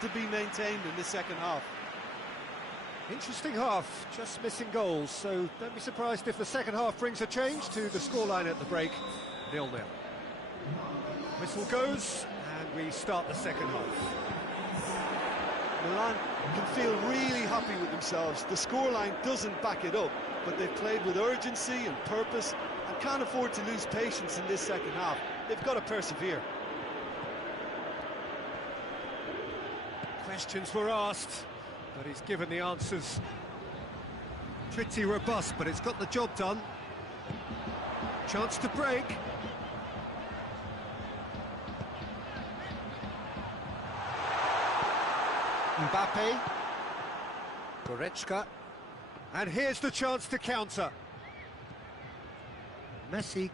to be maintained in the second half. Interesting half, just missing goals, so don't be surprised if the second half brings a change to the scoreline at the break, 0-0. Whistle goes, and we start the second half. Milan can feel really happy with themselves. The scoreline doesn't back it up, but they've played with urgency and purpose and can't afford to lose patience in this second half. They've got to persevere. Questions were asked, but he's given the answers. Pretty robust, but it's got the job done. Chance to break. Mbappe. Goretzka. And here's the chance to counter. Messi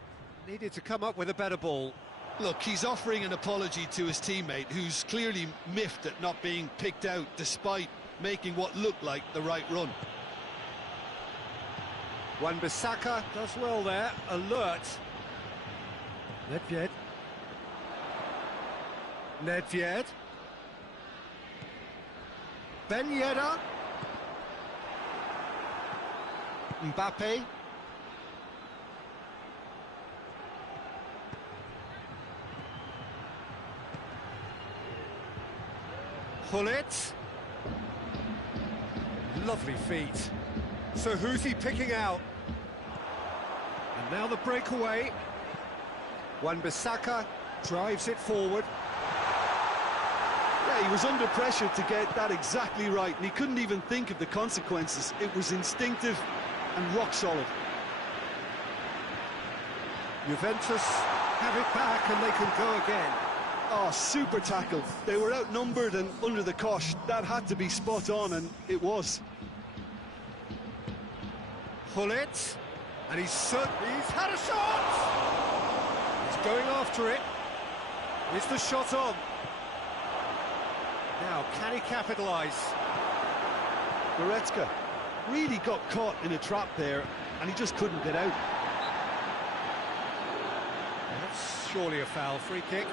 needed to come up with a better ball. Look, he's offering an apology to his teammate, who's clearly miffed at not being picked out despite making what looked like the right run. Wan-Bissaka does well there, alert. Nedved. Nedved. Ben Yedder. Mbappe. Gullit. Lovely feet. So who's he picking out? And now the breakaway. Wan-Bissaka drives it forward. Yeah, he was under pressure to get that exactly right, and he couldn't even think of the consequences. It was instinctive and rock solid. Juventus have it back and they can go again. Oh, super tackle. They were outnumbered and under the cosh. That had to be spot on, and it was. Gullit, and he's had a shot! He's going after it. Is the shot on? Now, can he capitalise? Goretzka really got caught in a trap there, and he just couldn't get out. That's surely a foul. Free kick.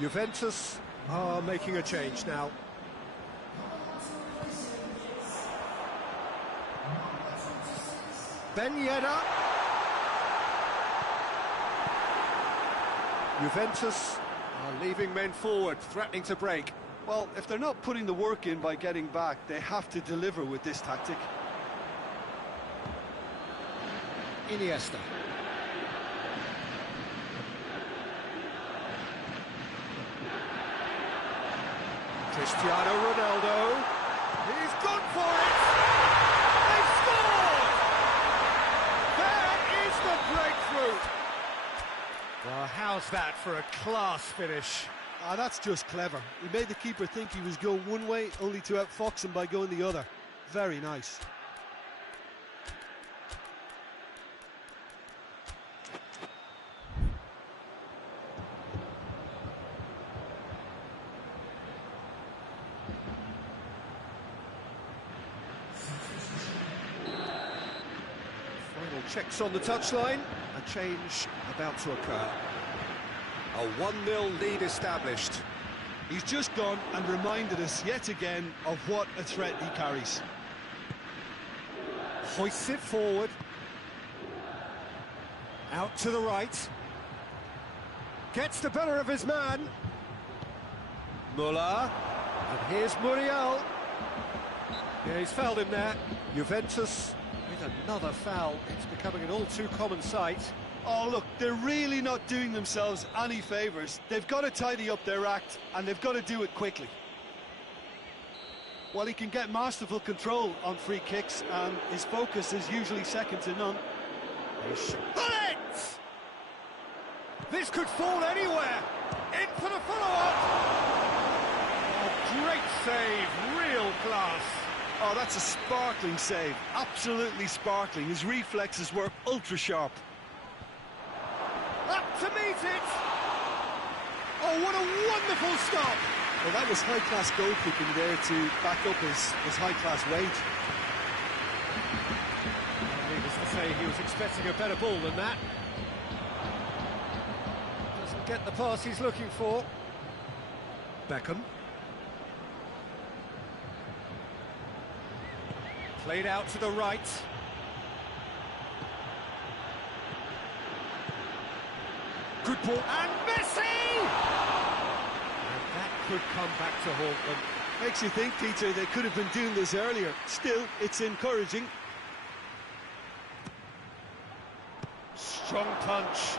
Juventus are making a change now. Ben Yedder. Juventus are leaving men forward, threatening to break. Well, if they're not putting the work in by getting back, they have to deliver with this tactic. Iniesta. Cristiano Ronaldo. He's gone for it! They've scored! There is the breakthrough! Well, how's that for a class finish? Ah, that's just clever. He made the keeper think he was going one way, only to outfox him by going the other. Very nice. Checks on the touchline, a change about to occur. A 1-0 lead established. He's just gone and reminded us yet again of what a threat he carries. Hoists it forward. Out to the right. Gets the better of his man. Muller. And here's Muriel. Yeah, he's fouled him there. Juventus with another foul. It's becoming an all-too-common sight. Oh, look, they're really not doing themselves any favours. They've got to tidy up their act, and they've got to do it quickly. Well, he can get masterful control on free kicks, and his focus is usually second to none. Bullet! This could fall anywhere. In for the follow-up. Oh, great save, real class. Oh, that's a sparkling save. Absolutely sparkling. His reflexes were ultra-sharp. Up to meet it! Oh, what a wonderful stop! Well, that was high-class goalkeeping there to back up his high-class wage. Needless to say, he was expecting a better ball than that. Doesn't get the pass he's looking for. Beckham. Played out to the right. Good ball, and Messi! And that could come back to haunt them. Makes you think, Peter, they could have been doing this earlier. Still, it's encouraging. Strong punch.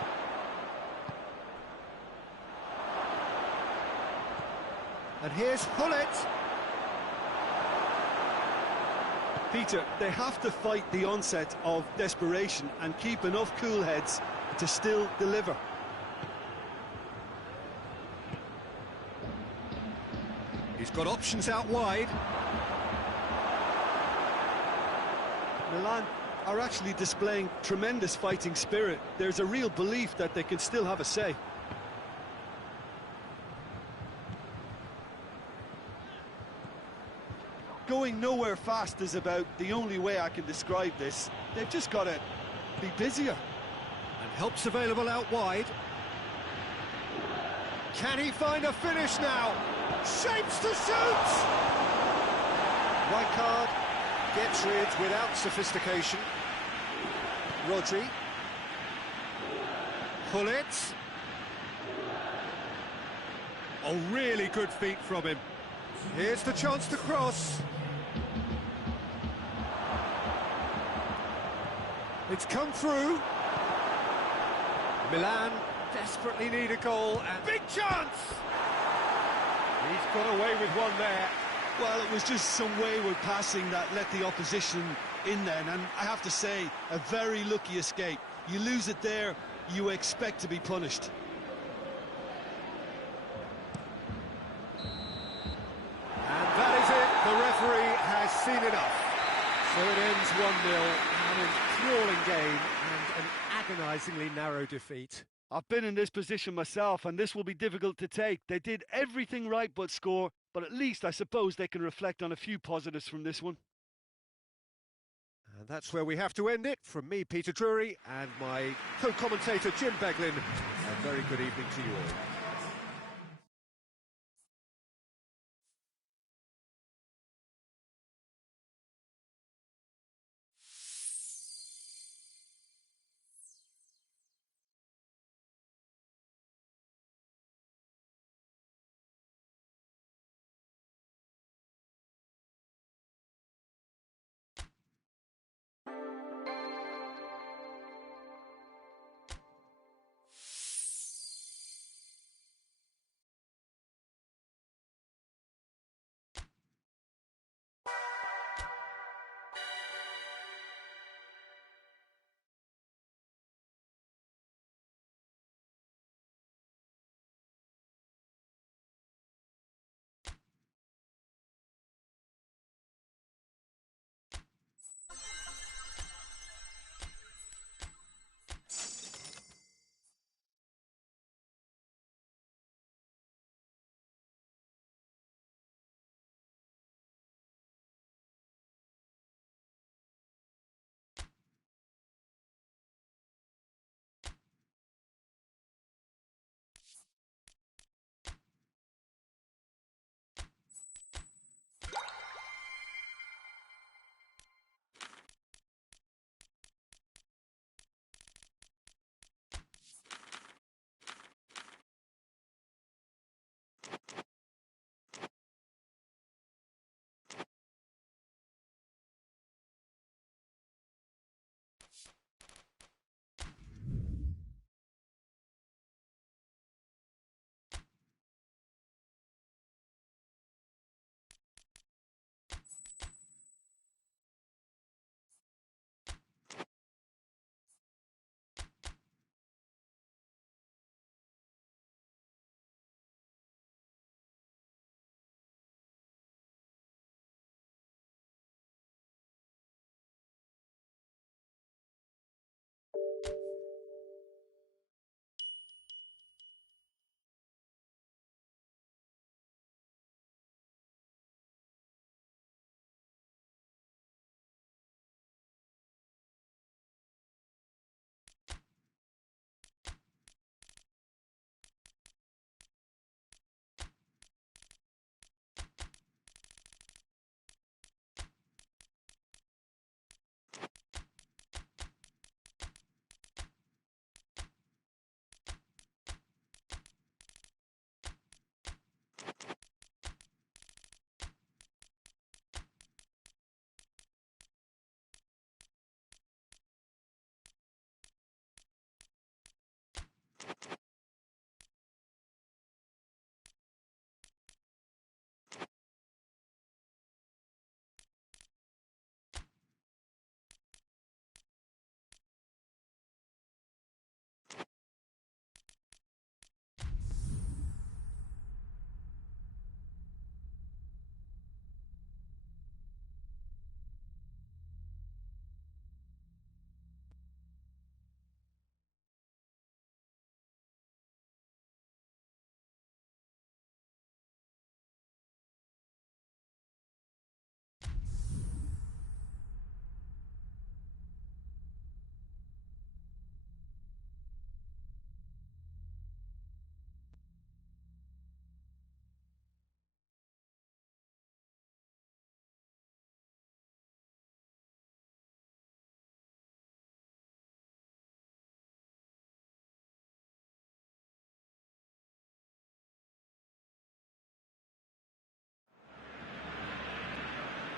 And here's Hullet. Peter, they have to fight the onset of desperation and keep enough cool heads to still deliver. He's got options out wide. Milan are actually displaying tremendous fighting spirit. There's a real belief that they can still have a say. Going nowhere fast is about the only way I can describe this. They've just got to be busier. And help's available out wide. Can he find a finish now? Shapes to shoot! Rijkaard gets rid without sophistication. Rodri. Hullet. Oh, really good feet from him. Here's the chance to cross. It's come through. Milan desperately need a goal, and big chance! He's got away with one there. Well, it was just some wayward passing that let the opposition in then, and I have to say, a very lucky escape. You lose it there, you expect to be punished. And that is it. The referee has seen enough. So it ends 1-0, an enthralling game and an agonisingly narrow defeat. I've been in this position myself, and this will be difficult to take. They did everything right but score, but at least I suppose they can reflect on a few positives from this one. And that's where we have to end it. From me, Peter Drury, and my co-commentator, Jim Beglin. A very good evening to you all.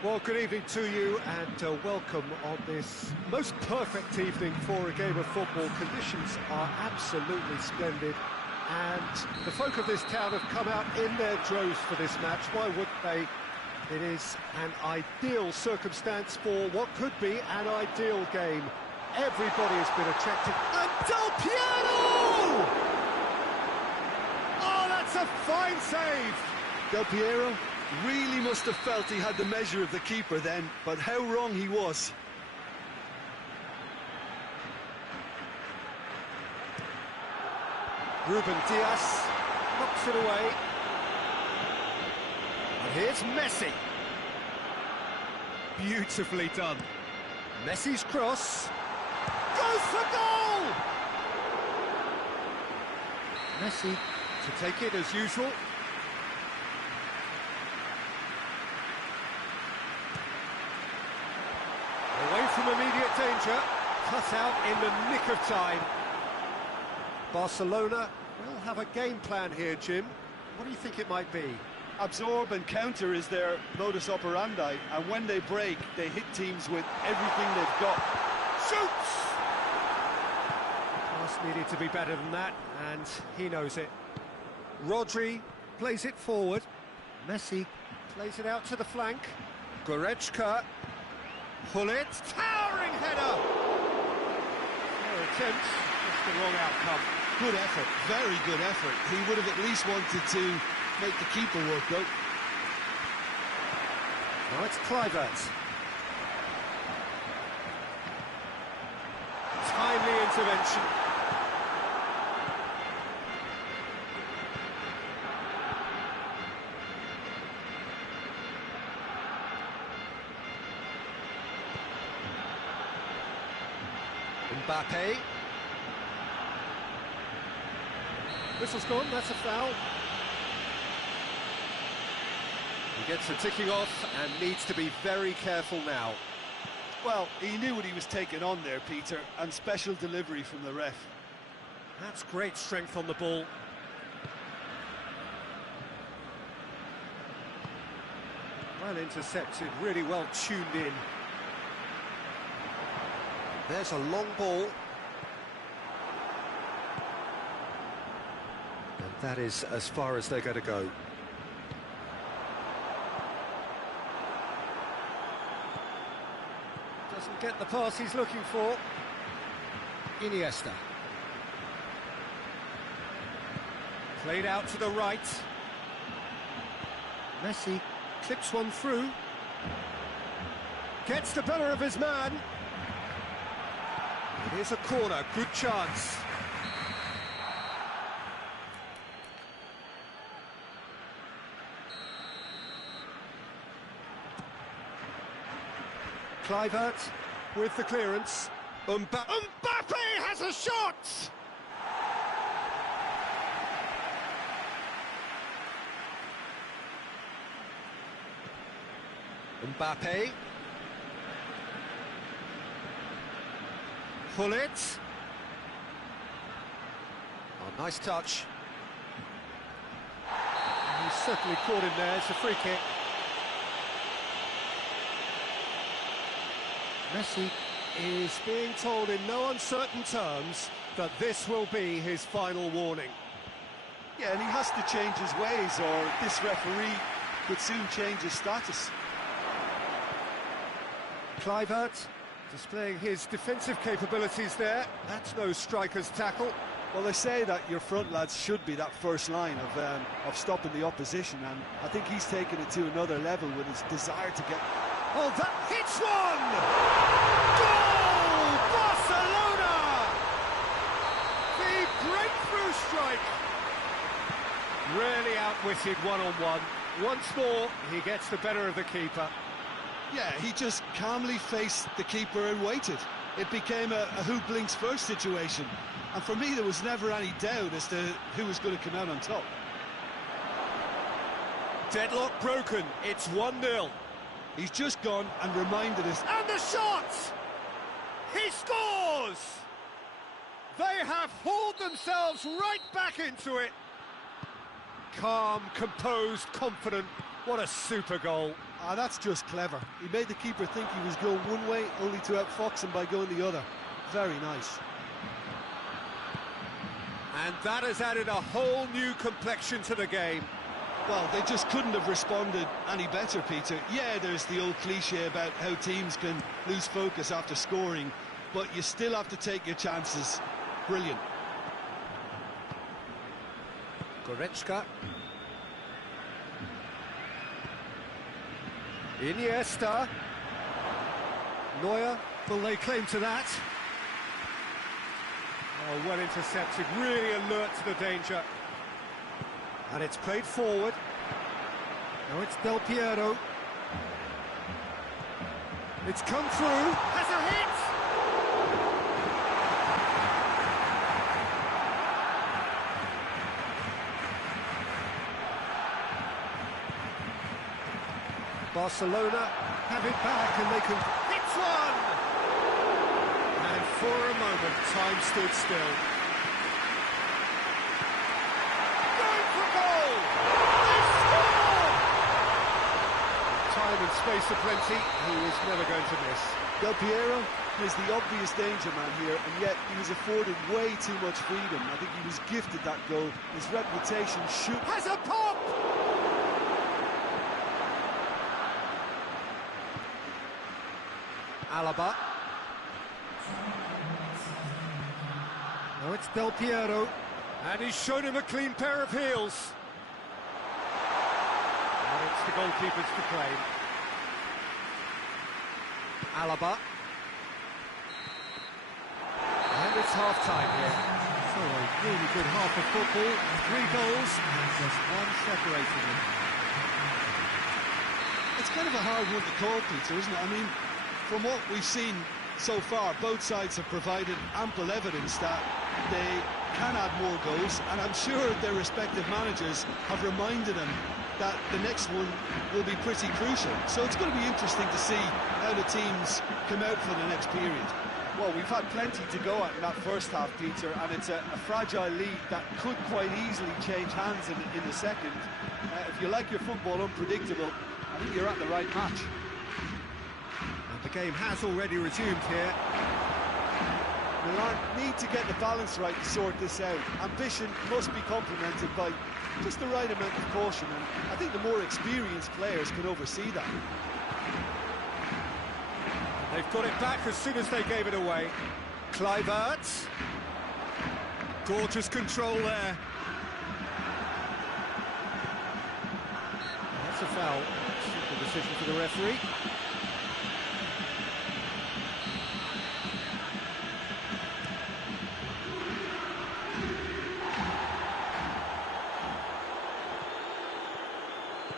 Well, good evening to you and welcome on this most perfect evening for a game of football. Conditions are absolutely splendid and the folk of this town have come out in their droves for this match. Why wouldn't they? It is an ideal circumstance for what could be an ideal game. Everybody has been attracted. And Del Piero! Oh, that's a fine save! Del Piero really must have felt he had the measure of the keeper then, but how wrong he was. Ruben Dias knocks it away. And here's Messi. Beautifully done. Messi's cross. Goes for goal! Messi to take it as usual. Away from immediate danger, cut out in the nick of time. Barcelona will have a game plan here, Jim. What do you think it might be? Absorb and counter is their modus operandi, and when they break, they hit teams with everything they've got. Shoots! Pass needed to be better than that, and he knows it. Rodri plays it forward. Messi plays it out to the flank. Goretzka. Gullit, towering header! No attempt, just the wrong outcome. Good effort, very good effort. He would have at least wanted to make the keeper work, though. Now it's Kluivert. Timely intervention. Mbappe. Whistle's gone, that's a foul. He gets the ticking off and needs to be very careful now. Well, he knew what he was taking on there, Peter, and special delivery from the ref. That's great strength on the ball. Well intercepted, really well tuned in. There's a long ball. And that is as far as they're going to go. Doesn't get the pass he's looking for. Iniesta. Played out to the right. Messi clips one through. Gets the better of his man. Here's a corner, good chance. Kluivert with the clearance. Mbappe has a shot! Mbappe. Gullit. Oh, nice touch. He's certainly caught him there, it's a free kick. Messi is being told in no uncertain terms that this will be his final warning. Yeah, and he has to change his ways, or this referee could soon change his status. Kluivert displaying his defensive capabilities there. That's no striker's tackle. Well, they say that your front lads should be that first line of stopping the opposition, and I think he's taken it to another level with his desire to get... Oh, that hits one! Goal! Barcelona! The breakthrough strike! Really outwitted one-on-one. Once more, he gets the better of the keeper. Yeah, he just calmly faced the keeper and waited. It became a who blinks first situation. And for me, there was never any doubt as to who was going to come out on top. Deadlock broken, it's 1-0. He's just gone and reminded us. And the shot! He scores! They have hauled themselves right back into it. Calm, composed, confident. What a super goal. Ah, that's just clever. He made the keeper think he was going one way, only to outfox him by going the other. Very nice. And that has added a whole new complexion to the game. Well, they just couldn't have responded any better, Peter. Yeah, there's the old cliche about how teams can lose focus after scoring, but you still have to take your chances. Brilliant. Goretzka. Iniesta. Neuer will lay claim to that. Oh, well intercepted, really alert to the danger. And it's played forward. Now it's Del Piero. It's come through. Has a hit! Barcelona have it back and they can hit one! And for a moment, time stood still. Going for goal! They score! Time and space aplenty, he is never going to miss. Del Piero is the obvious danger man here, and yet he was afforded way too much freedom. I think he was gifted that goal. His reputation should... Has a pop! Alaba. Now it's Del Piero. And he's shown him a clean pair of heels. And it's the goalkeepers to claim. Alaba. And it's half-time here. So a really good half of football. 3 goals and just one separating them. It's kind of a hard one to call, Peter, isn't it? I mean, from what we've seen so far, both sides have provided ample evidence that they can add more goals, and I'm sure their respective managers have reminded them that the next one will be pretty crucial. So it's going to be interesting to see how the teams come out for the next period. Well, we've had plenty to go at in that first half, Peter, and it's a fragile lead that could quite easily change hands in the second. If you like your football unpredictable, I think you're at the right match. And the game has already resumed here. Milan need to get the balance right to sort this out. Ambition must be complemented by just the right amount of caution, and I think the more experienced players can oversee that. They've got it back as soon as they gave it away. Kluivert. Gorgeous control there. That's a foul. Simple decision for the referee.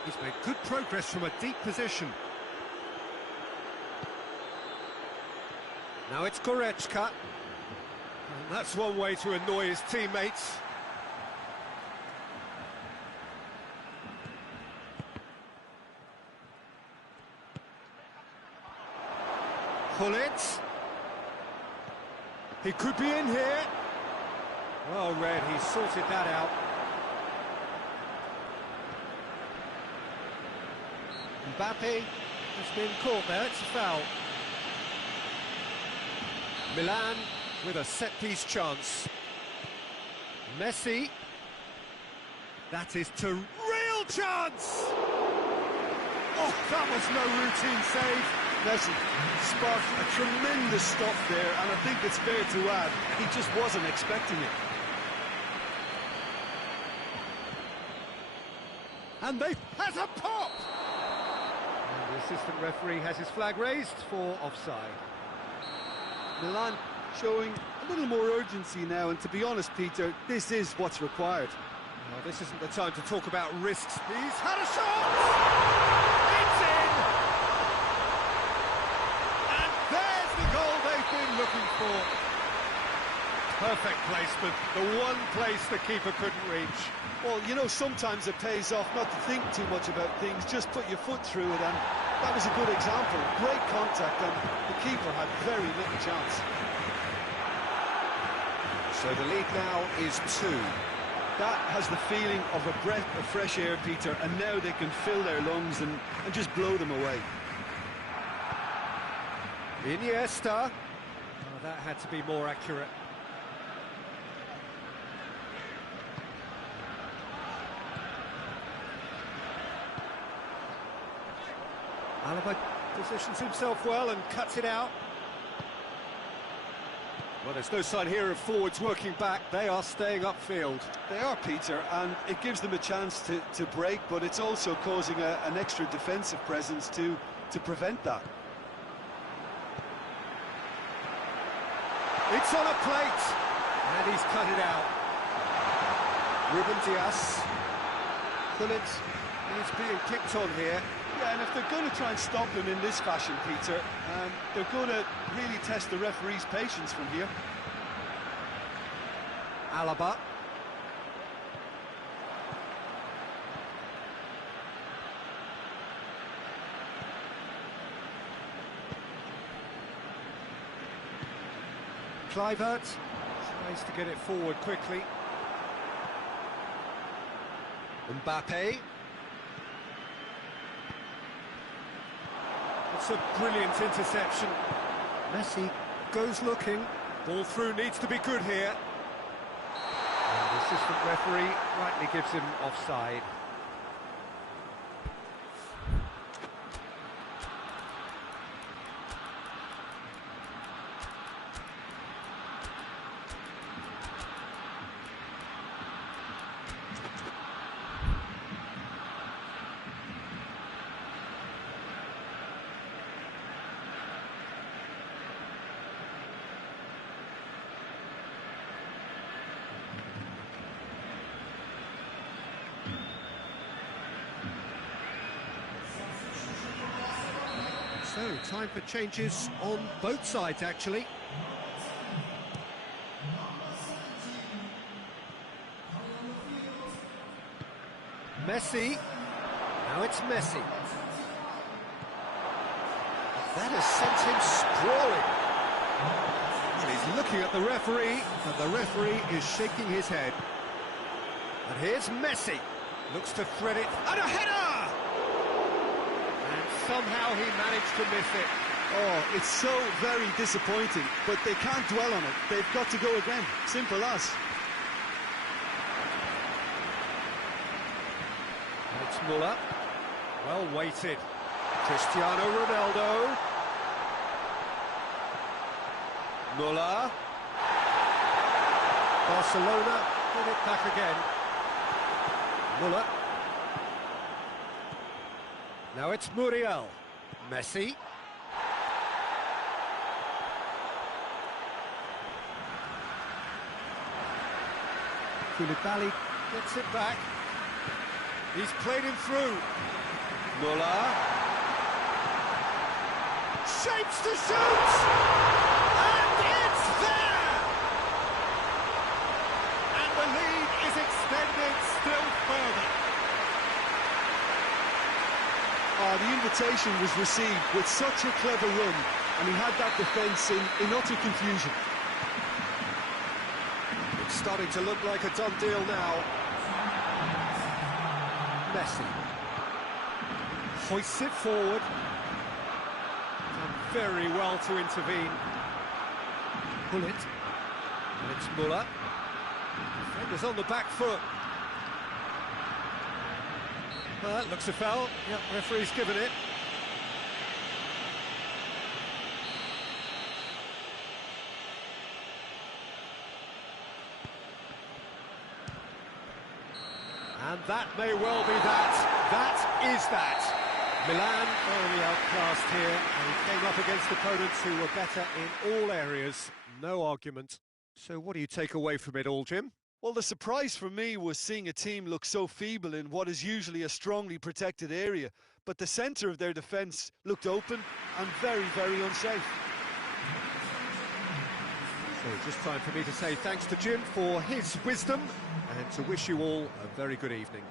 He's made good progress from a deep position. Now it's Goretzka. And that's one way to annoy his teammates. Gullit. He could be in here. Well read, he sorted that out. Mbappe has been caught there, it's a foul. Milan with a set-piece chance. Messi. That is to real chance! Oh, that was no routine save. Messi sparked a tremendous stop there, and I think it's fair to add, he just wasn't expecting it. And they has a pop! And the assistant referee has his flag raised for offside. Milan showing a little more urgency now, and to be honest, Peter, this is what's required. Well, this isn't the time to talk about risks. He's had a shot! It's in! And there's the goal they've been looking for. Perfect placement, the one place the keeper couldn't reach. Well, you know, sometimes it pays off not to think too much about things, just put your foot through it, and that was a good example. Great contact, and the keeper had very little chance. So the lead now is 2. That has the feeling of a breath of fresh air, Peter, and now they can fill their lungs and just blow them away. Iniesta. Oh, that had to be more accurate. Alaba positions himself well and cuts it out. Well, there's no sign here of forwards working back. They are staying upfield. They are, Peter, and it gives them a chance to break, but it's also causing an extra defensive presence to prevent that. It's on a plate, and he's cut it out. Ruben Dias. Gullit is being kicked on here. Yeah, and if they're going to try and stop them in this fashion, Peter, they're going to really test the referee's patience from here. Alaba. Kluivert tries to get it forward quickly. Mbappe. It's a brilliant interception. Messi goes looking. Ball through needs to be good here. And the assistant referee rightly gives him offside. So, time for changes on both sides, actually. Messi. Now it's Messi. That has sent him sprawling. And he's looking at the referee, and the referee is shaking his head. And here's Messi. Looks to thread it. And a header! Somehow he managed to miss it. Oh, it's so very disappointing, but they can't dwell on it. They've got to go again. Simple as. And it's Müller. Well weighted. Cristiano Ronaldo. Müller. Barcelona get it back again. Müller. Now it's Muriel. Messi. Koulibaly gets it back. He's played him through. Müller. Shapes to shoot! And it's there! And the lead is extended still further. Oh, the invitation was received with such a clever run, and he had that defence in utter confusion. It's starting to look like a done deal now. Messi hoists it forward. Done very well to intervene. Gullit. And it's Müller. Defenders on the back foot. Looks a foul. Yep, referee's given it. And that may well be that. That is that. Milan thoroughly outclassed here, and he came up against opponents who were better in all areas. No argument. So what do you take away from it all, Jim? Well, the surprise for me was seeing a team look so feeble in what is usually a strongly protected area, but the centre of their defence looked open and very, very unsafe. So just time for me to say thanks to Jim for his wisdom and to wish you all a very good evening.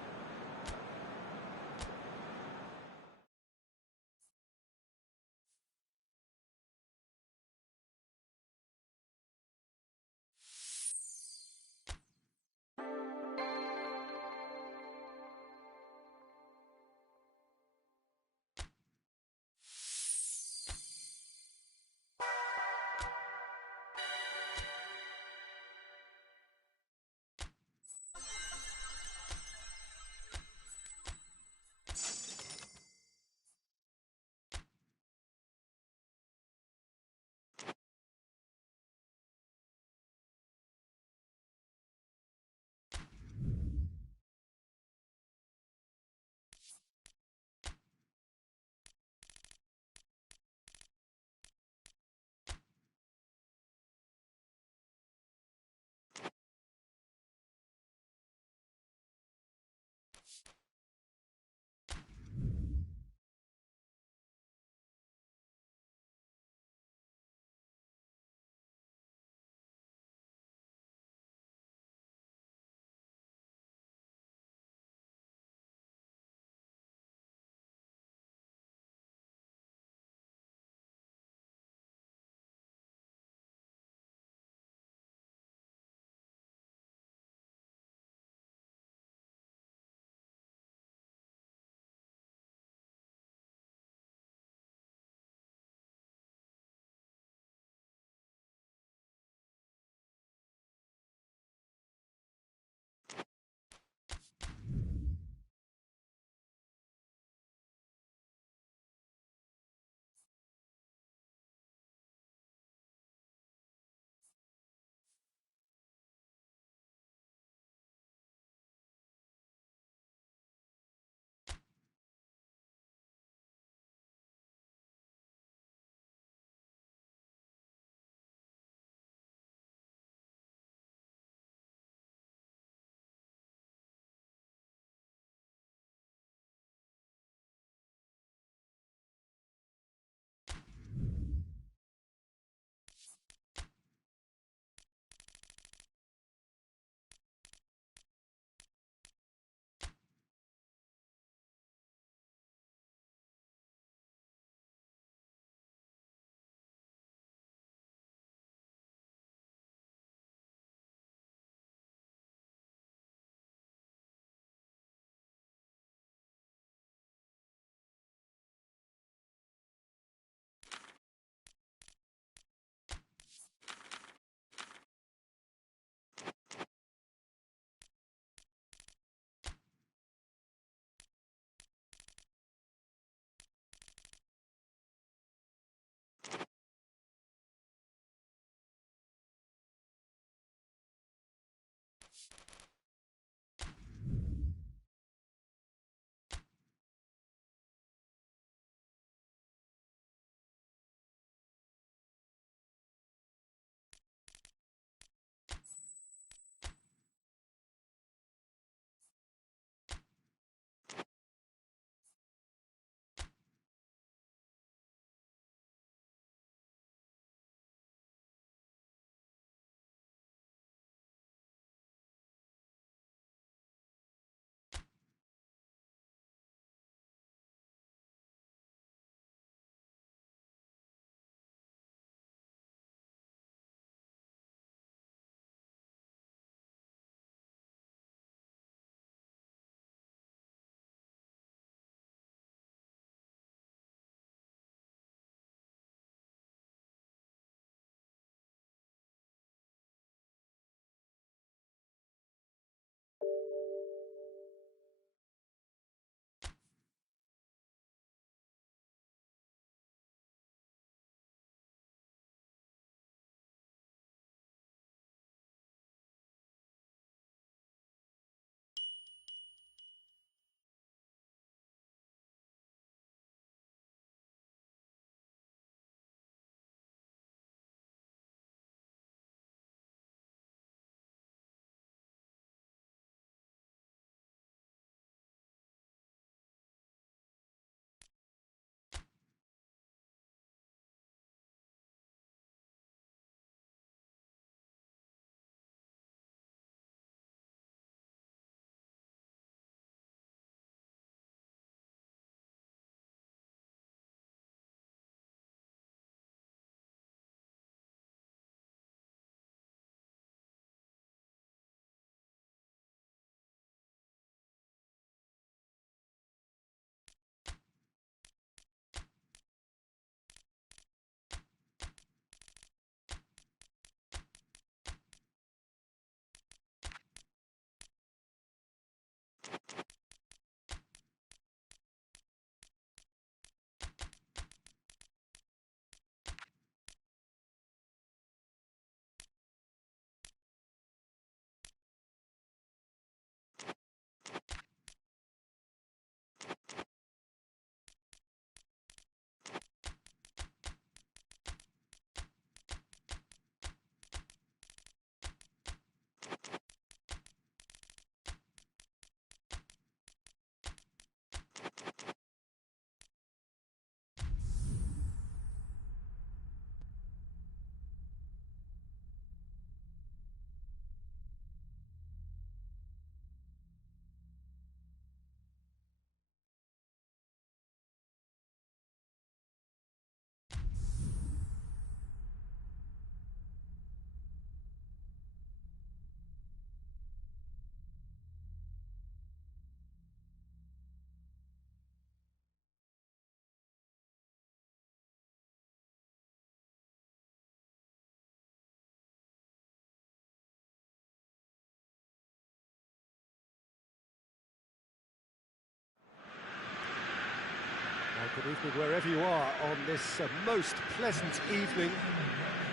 Evening wherever you are on this most pleasant evening.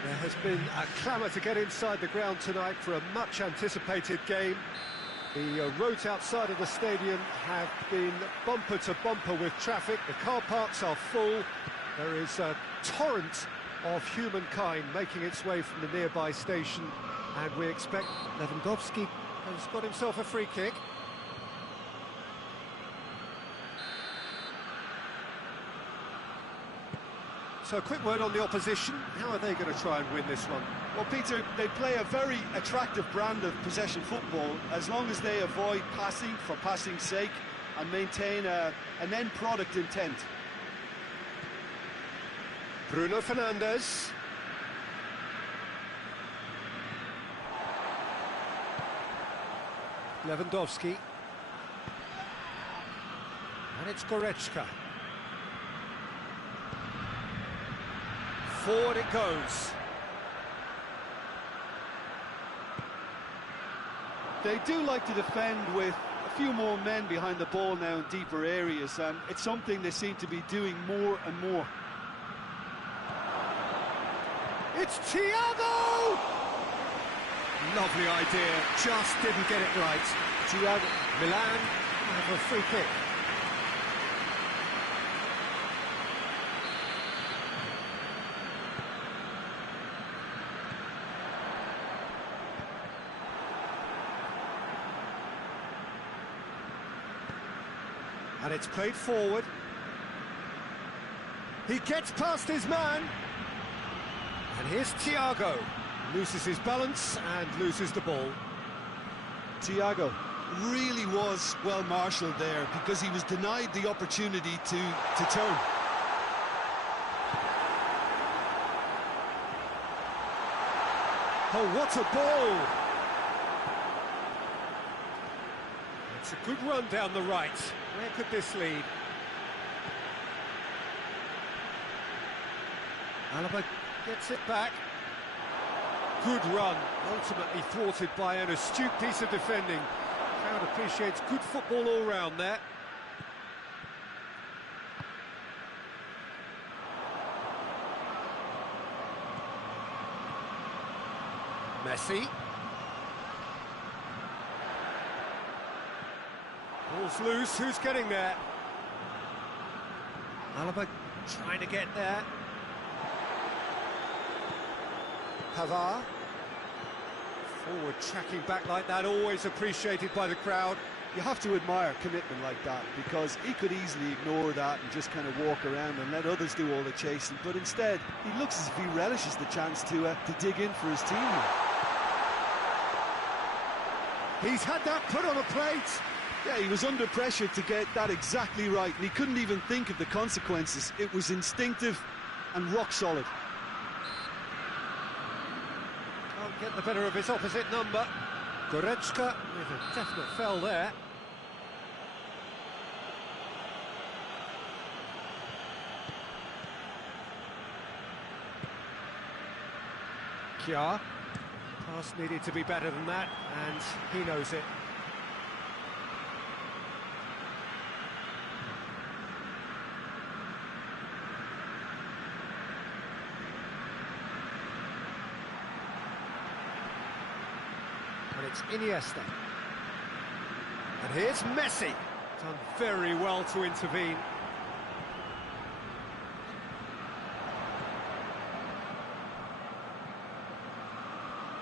There has been a clamour to get inside the ground tonight for a much-anticipated game. The roads outside of the stadium have been bumper to bumper with traffic. The car parks are full. There is a torrent of humankind making its way from the nearby station, and we expect Lewandowski has got himself a free kick. So a quick word on the opposition. How are they going to try and win this one? Well, Peter, they play a very attractive brand of possession football as long as they avoid passing for passing's sake and maintain an end product intent. Bruno Fernandes. Lewandowski. And it's Goretzka. Forward it goes. They do like to defend with a few more men behind the ball now in deeper areas, and it's something they seem to be doing more and more. It's Thiago! Lovely idea, just didn't get it right. Thiago. Milan have a free kick. And it's played forward. He gets past his man. And here's Thiago. Loses his balance and loses the ball. Thiago really was well marshalled there because he was denied the opportunity to turn. Oh, what a ball! It's a good run down the right. Where could this lead? Alaba gets it back. Good run, ultimately thwarted by an astute piece of defending. Crowd appreciates good football all round there. Messi. Ball's loose, who's getting there? Alaba trying to get there. Pavard. Forward tracking back like that, always appreciated by the crowd. You have to admire commitment like that because he could easily ignore that and just kind of walk around and let others do all the chasing, but instead he looks as if he relishes the chance to dig in for his team here. He's had that put on a plate. Yeah, he was under pressure to get that exactly right, and he couldn't even think of the consequences. It was instinctive and rock solid. Can't get the better of his opposite number. Goretzka with a definite fell there. Kjaer. Pass needed to be better than that, and he knows it. And it's Iniesta. And here's Messi. Done very well to intervene.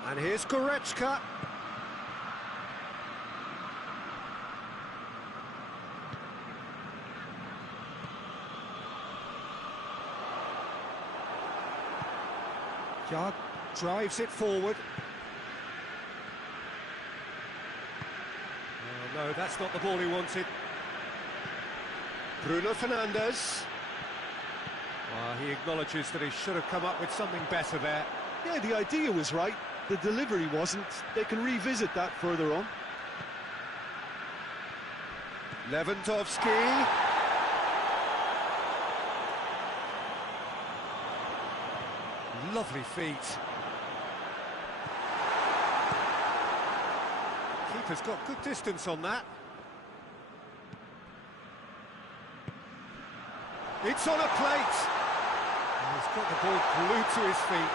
And here's Goretzka. Kjaer drives it forward. Oh, no, that's not the ball he wanted. Bruno Fernandes. Well, he acknowledges that he should have come up with something better there. Yeah, the idea was right. The delivery wasn't. They can revisit that further on. Lewandowski. Lovely feet. Keeper's got good distance on that. It's on a plate. And he's got the ball glued to his feet.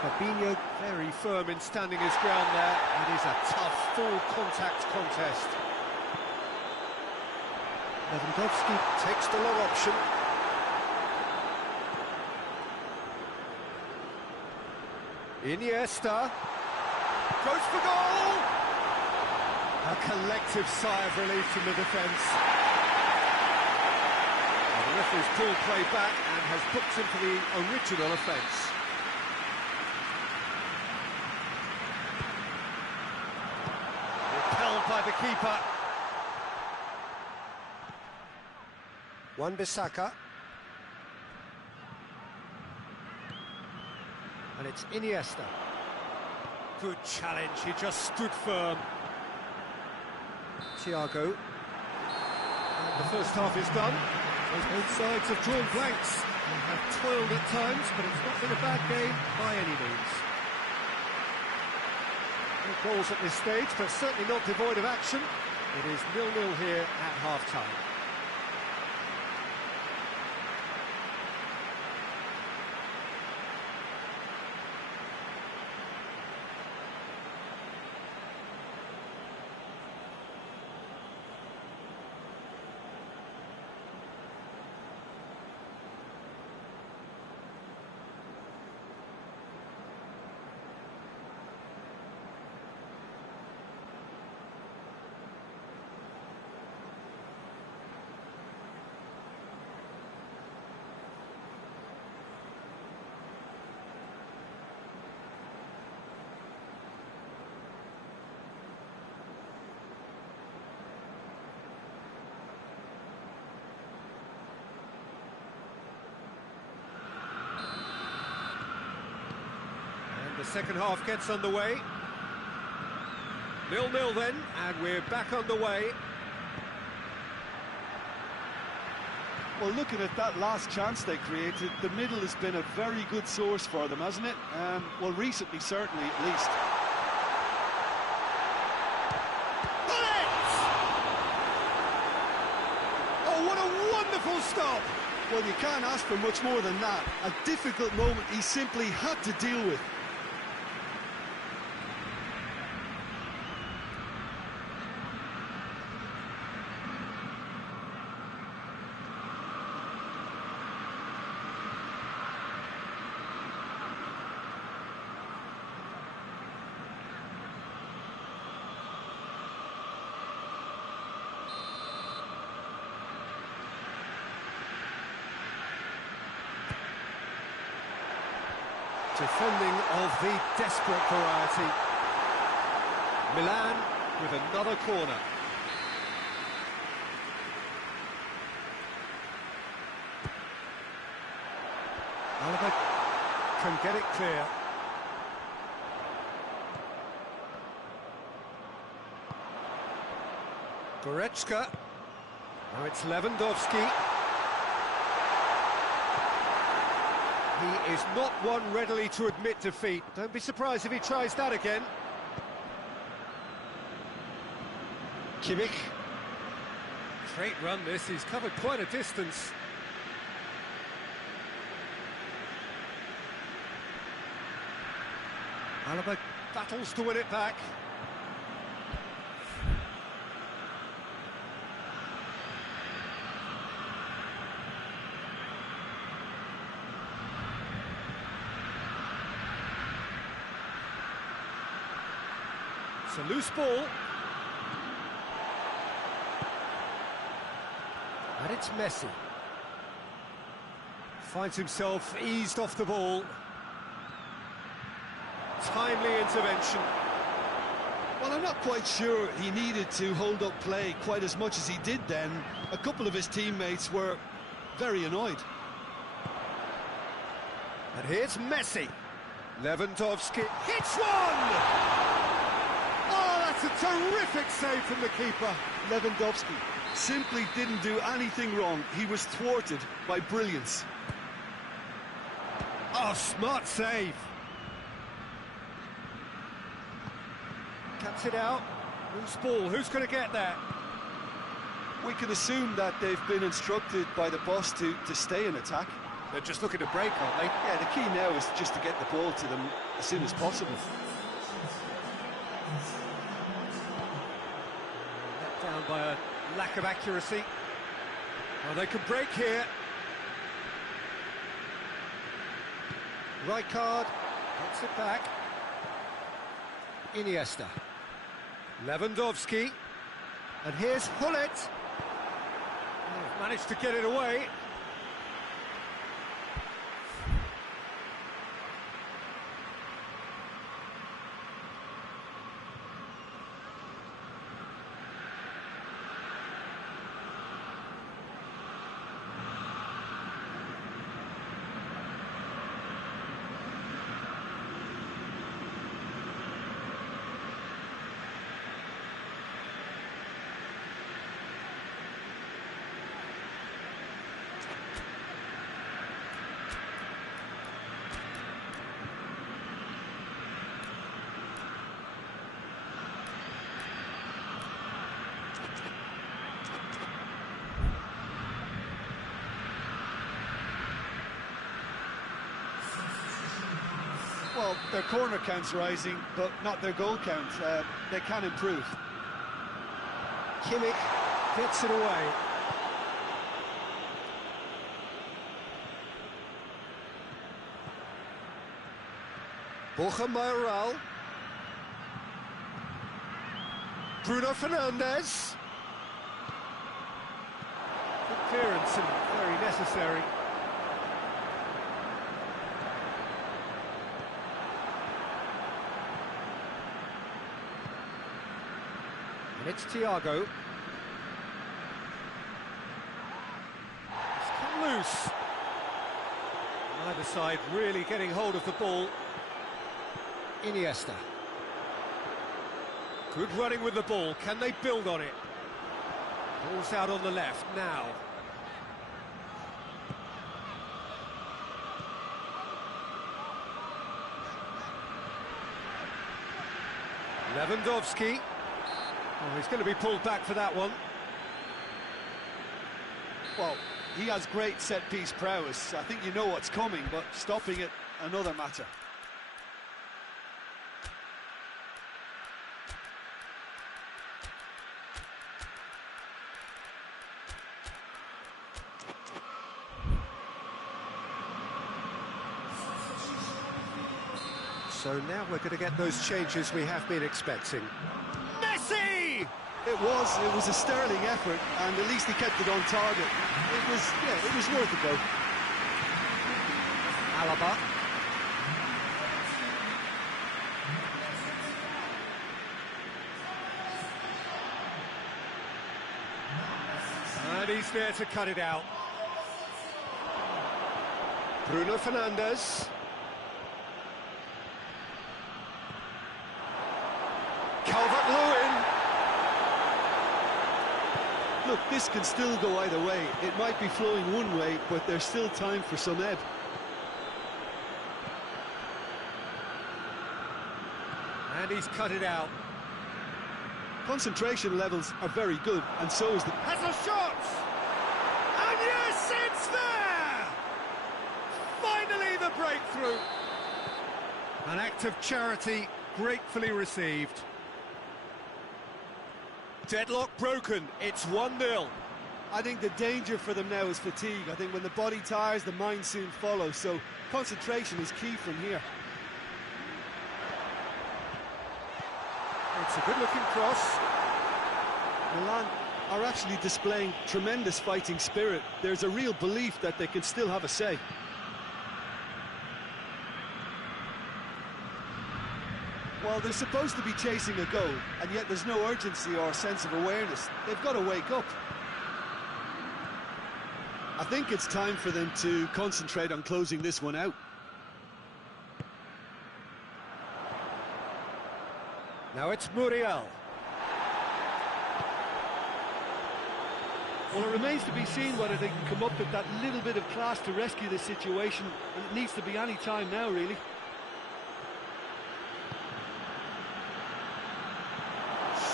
Fabinho very firm in standing his ground there. It is a tough, full-contact contest. Lewandowski takes the long option. Iniesta goes for goal! A collective sigh of relief from the defence. The referee's pulled play back and has booked him for the original offence. Repelled by the keeper. Wan-Bissaka. And it's Iniesta. Good challenge, he just stood firm. Thiago. And the first half is done. Both sides have drawn blanks. They have toiled at times, but it's not been a bad game by any means. No goals at this stage, but certainly not devoid of action. It is 0-0 here at half-time. The second half gets underway. 0-0 then, and we're back underway. Well, looking at that last chance they created, the middle has been a very good source for them, hasn't it? Well, recently, certainly, at least. Oh, what a wonderful stop! Well, you can't ask for much more than that. A difficult moment he simply had to deal with. Defending of the desperate variety. Milan with another corner. Alaba can get it clear. Goretzka. Now it's Lewandowski. He is not one readily to admit defeat. Don't be surprised if he tries that again. Kimmich. Great run this, he's covered quite a distance. Alaba battles to win it back. It's a loose ball. And it's Messi. Finds himself eased off the ball. Timely intervention. Well, I'm not quite sure he needed to hold up play quite as much as he did then. A couple of his teammates were very annoyed. And here's Messi. Lewandowski hits one! Oh, that's a terrific save from the keeper. Lewandowski simply didn't do anything wrong. He was thwarted by brilliance. Oh, smart save. Cuts it out. Loose ball. Who's going to get that? We can assume that they've been instructed by the boss to stay in attack. They're just looking to break, aren't they? Yeah, the key now is just to get the ball to them as soon as possible. Let down by a lack of accuracy. Well, they can break here. Rijkaard gets it back. Iniesta. Lewandowski. And here's Hullet. They've managed to get it away. Well, their corner count's rising, but not their goal count. They can improve. Kimmich gets it away. Borja Mayoral. Bruno Fernandes. Good clearance and very necessary. And it's Thiago. It's come loose. Neither side really getting hold of the ball. Iniesta. Good running with the ball. Can they build on it? Ball's out on the left now. Lewandowski. Oh, he's going to be pulled back for that one. Well, he has great set-piece prowess. I think you know what's coming, but stopping it, another matter. So now we're going to get those changes we have been expecting. Messi! It was a sterling effort, and at least he kept it on target. It was worth a go. Alaba. And he's there to cut it out. Bruno Fernandes. Calvert-Lewin. Look, this can still go either way. It might be flowing one way, but there's still time for some ebb. And he's cut it out. Concentration levels are very good, and so is the... Has a shot! And yes, it's there! Finally the breakthrough. An act of charity gratefully received. Deadlock broken, it's 1-0. I think the danger for them now is fatigue. I think when the body tires, the mind soon follows, so concentration is key from here. It's a good-looking cross. Milan are actually displaying tremendous fighting spirit. There's a real belief that they can still have a say. Well, they're supposed to be chasing a goal, and yet there's no urgency or sense of awareness. They've got to wake up. I think it's time for them to concentrate on closing this one out. Now it's Muriel. Well, it remains to be seen whether they can come up with that little bit of class to rescue this situation, and it needs to be any time now, really.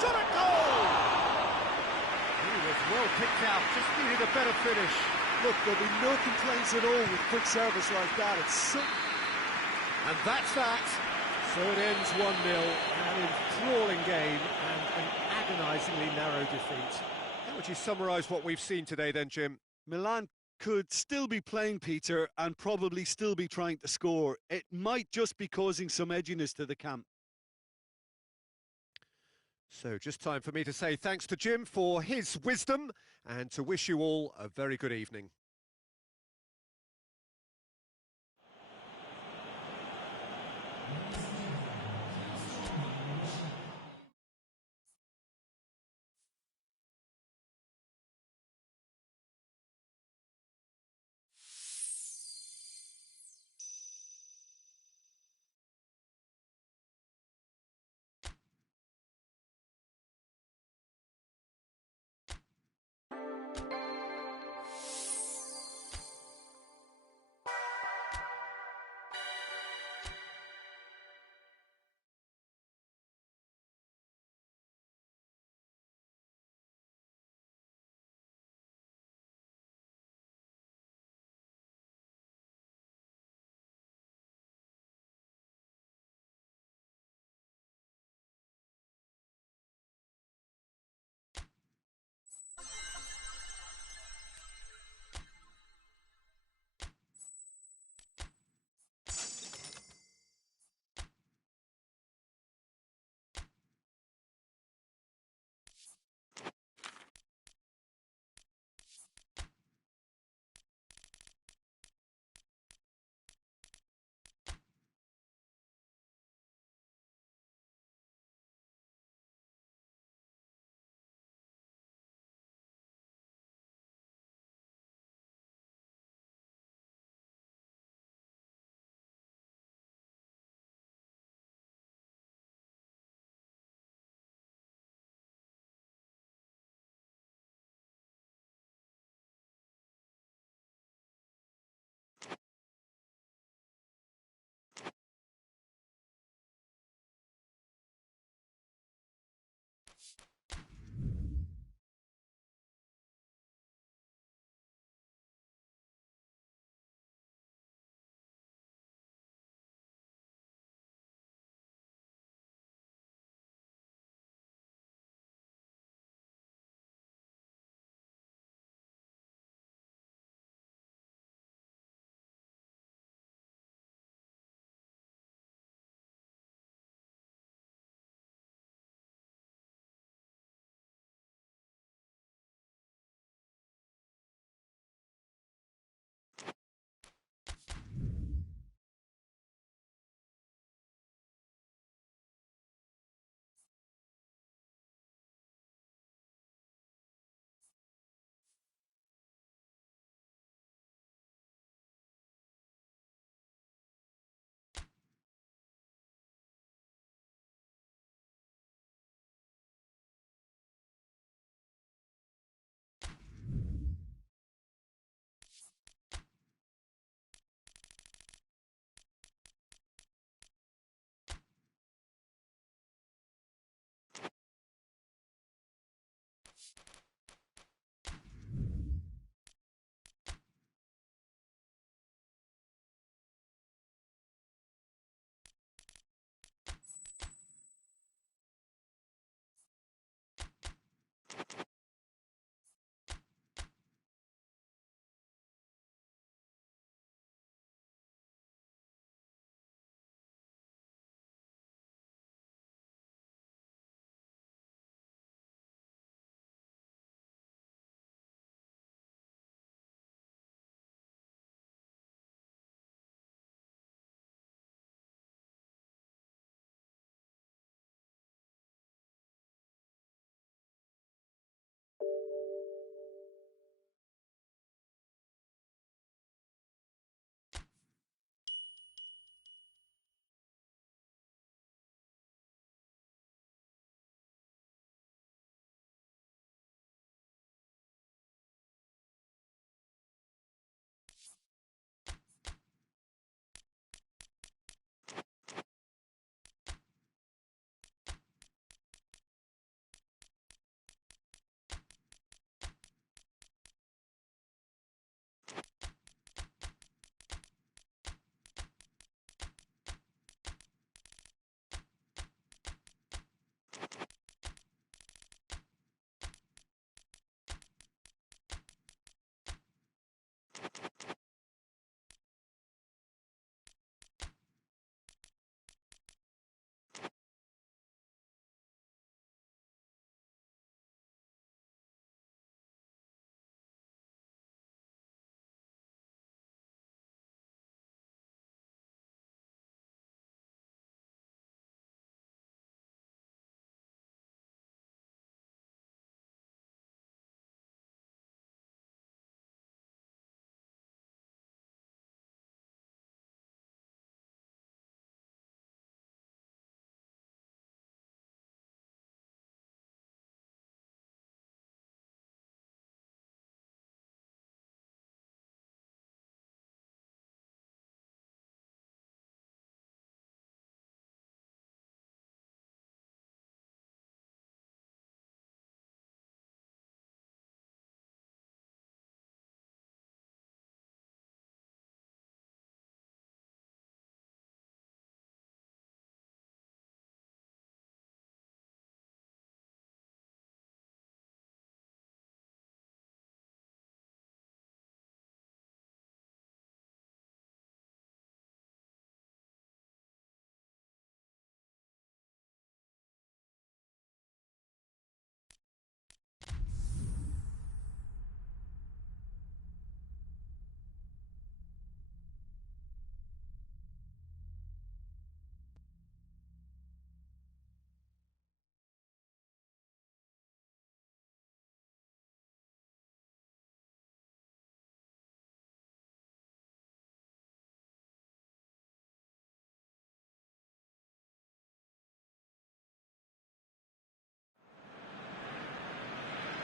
Shot at goal! He was Well picked out, just needed a better finish. Look, there'll be no complaints at all with quick service like that. It's so... And that's that. So it ends 1-0, an enthralling game and an agonisingly narrow defeat. How would you summarise what we've seen today then, Jim? Milan could still be playing, Peter, and probably still be trying to score. It might just be causing some edginess to the camp. So just time for me to say thanks to Jim for his wisdom and to wish you all a very good evening.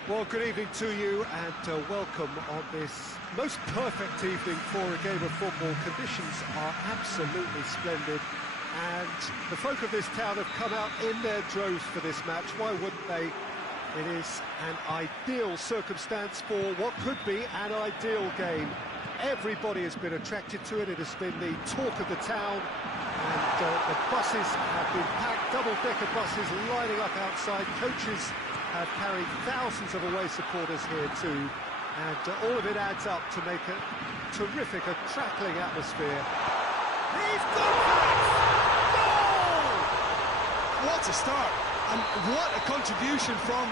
Well, good evening to you and welcome on this most perfect evening for a game of football. Conditions are absolutely splendid and the folk of this town have come out in their droves for this match. Why wouldn't they? It is an ideal circumstance for what could be an ideal game. Everybody has been attracted to it. It has been the talk of the town and the buses have been packed, double-decker buses lining up outside. Coaches have carried thousands of away supporters here too, and all of it adds up to make a terrific, crackling atmosphere. He's gone for it! Goal! What a start, and what a contribution from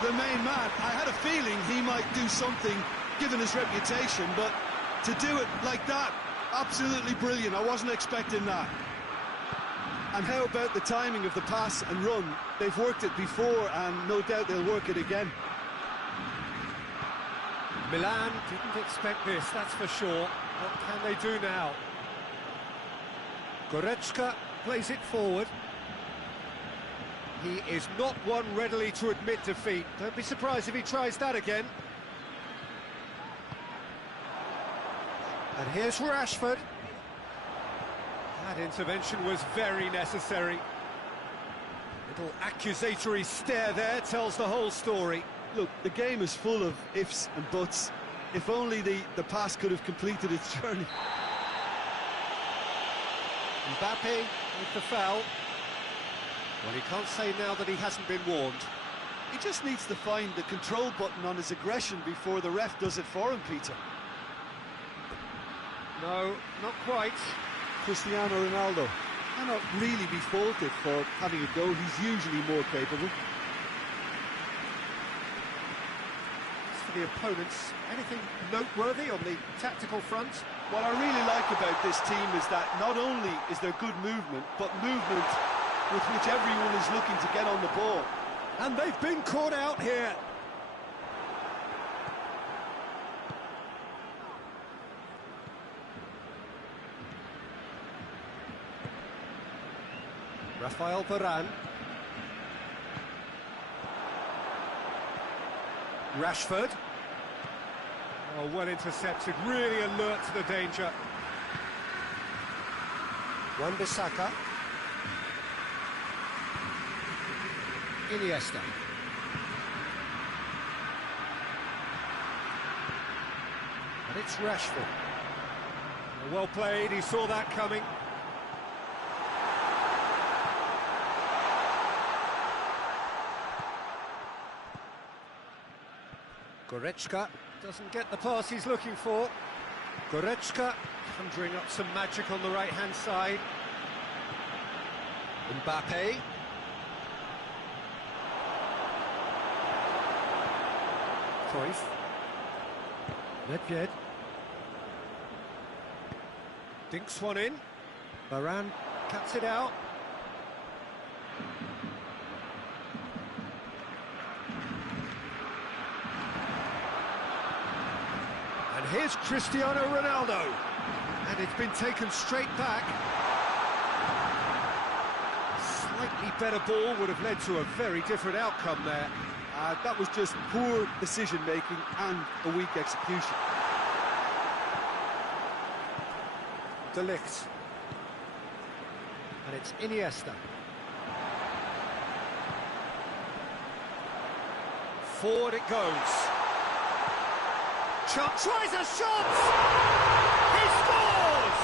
the main man. I had a feeling he might do something, given his reputation, but to do it like that, absolutely brilliant. I wasn't expecting that. And how about the timing of the pass and run? They've worked it before and no doubt they'll work it again. Milan didn't expect this, that's for sure. What can they do now? Goretzka plays it forward. He is not one readily to admit defeat. Don't be surprised if he tries that again. And here's Rashford. That intervention was very necessary. Little accusatory stare there tells the whole story. Look, the game is full of ifs and buts. If only the pass could have completed its journey. Mbappe with the foul. Well, he can't say now that he hasn't been warned. He just needs to find the control button on his aggression before the ref does it for him, Peter. No, not quite. Cristiano Ronaldo cannot really be faulted for having a go. He's usually more capable. As for the opponents, anything noteworthy on the tactical front? What I really like about this team is that not only is there good movement, but movement with which everyone is looking to get on the ball. And they've been caught out here. Rafael Varane. Rashford. Oh, well intercepted, really alert to the danger. Wan-Bissaka. Iniesta. And it's Rashford. Well played, he saw that coming. Goretzka doesn't get the pass he's looking for. Goretzka conjuring up some magic on the right-hand side. Mbappe. Cruyff. Nedved. Dinks one in. Varane cuts it out. And here's Cristiano Ronaldo. And it's been taken straight back. A slightly better ball would have led to a very different outcome there. That was just poor decision-making and a weak execution. De Ligt. And it's Iniesta. Forward it goes. Chance, tries a shot! He scores!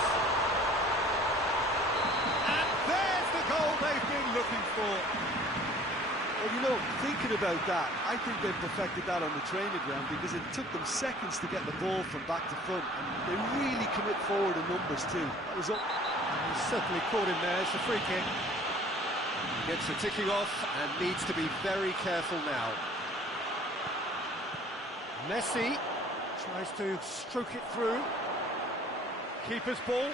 And there's the goal they've been looking for. Well, you know, thinking about that, I think they've perfected that on the training ground because it took them seconds to get the ball from back to front, and they really commit forward in numbers too. That was up. He's certainly caught him there. It's a free kick. Gets the ticking off and needs to be very careful now. Messi tries to stroke it through. Keeper's ball.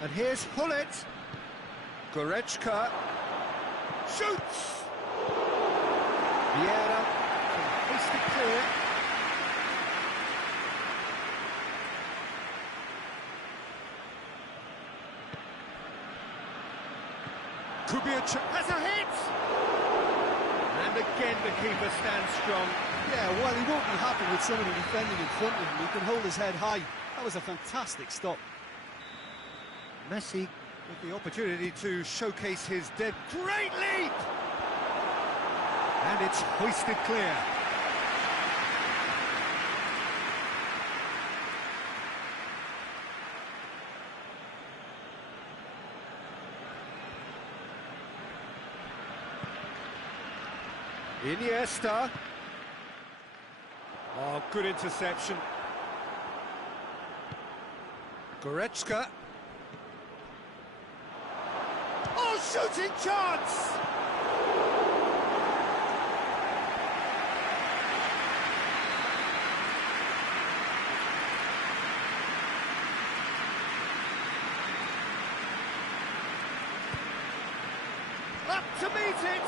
And here's Hullet. Goretzka shoots. Vieira can hoist it clear. Kubiak has a hit! And again the keeper stands strong. Yeah, while he won't be happy with some of the defending in front of him, he can hold his head high. That was a fantastic stop. Messi with the opportunity to showcase his great leap! And it's hoisted clear. Iniesta. Oh, good interception. Goretzka. Oh, shooting chance! Up to meet it!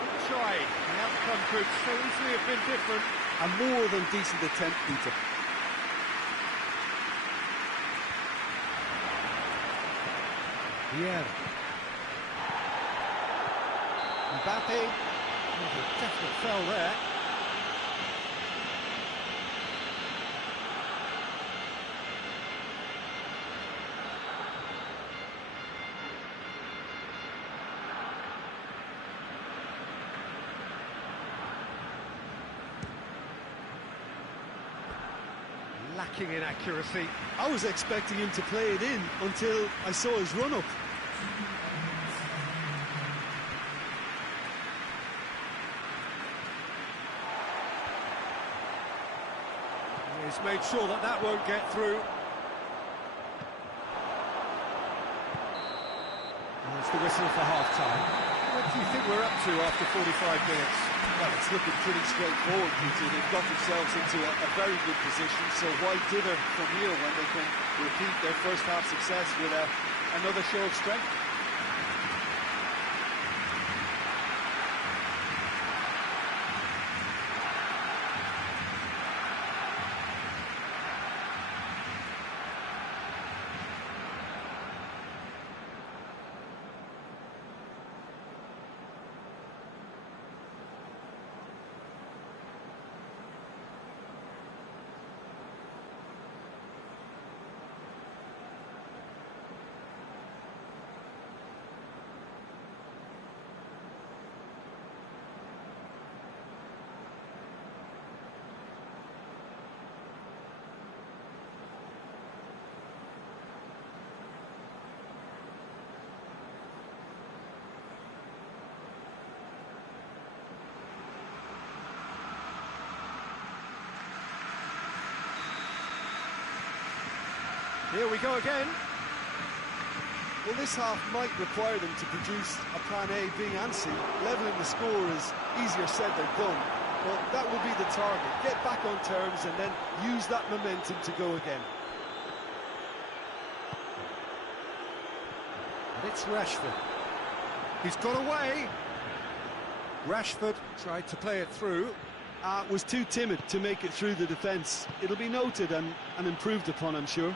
Good try. The outcome could so easily have been different. A more than decent attempt, Peter. Yeah. Mbappe. There's a definite foul there. Lacking in accuracy. I was expecting him to play it in until I saw his run-up. He's made sure that that won't get through. There's the whistle for half-time. What do you think we're up to after 45 minutes? Well, it's looking pretty straightforward, Peter. They've got themselves into a very good position, so why dither from here when they can repeat their first half success with another show of strength? Here we go again. Well, this half might require them to produce a plan A, B and C. Levelling the score is easier said than done, but that will be the target. Get back on terms and then use that momentum to go again. And it's Rashford. He's got away. Rashford tried to play it through. Was too timid to make it through the defence. It'll be noted and improved upon, I'm sure.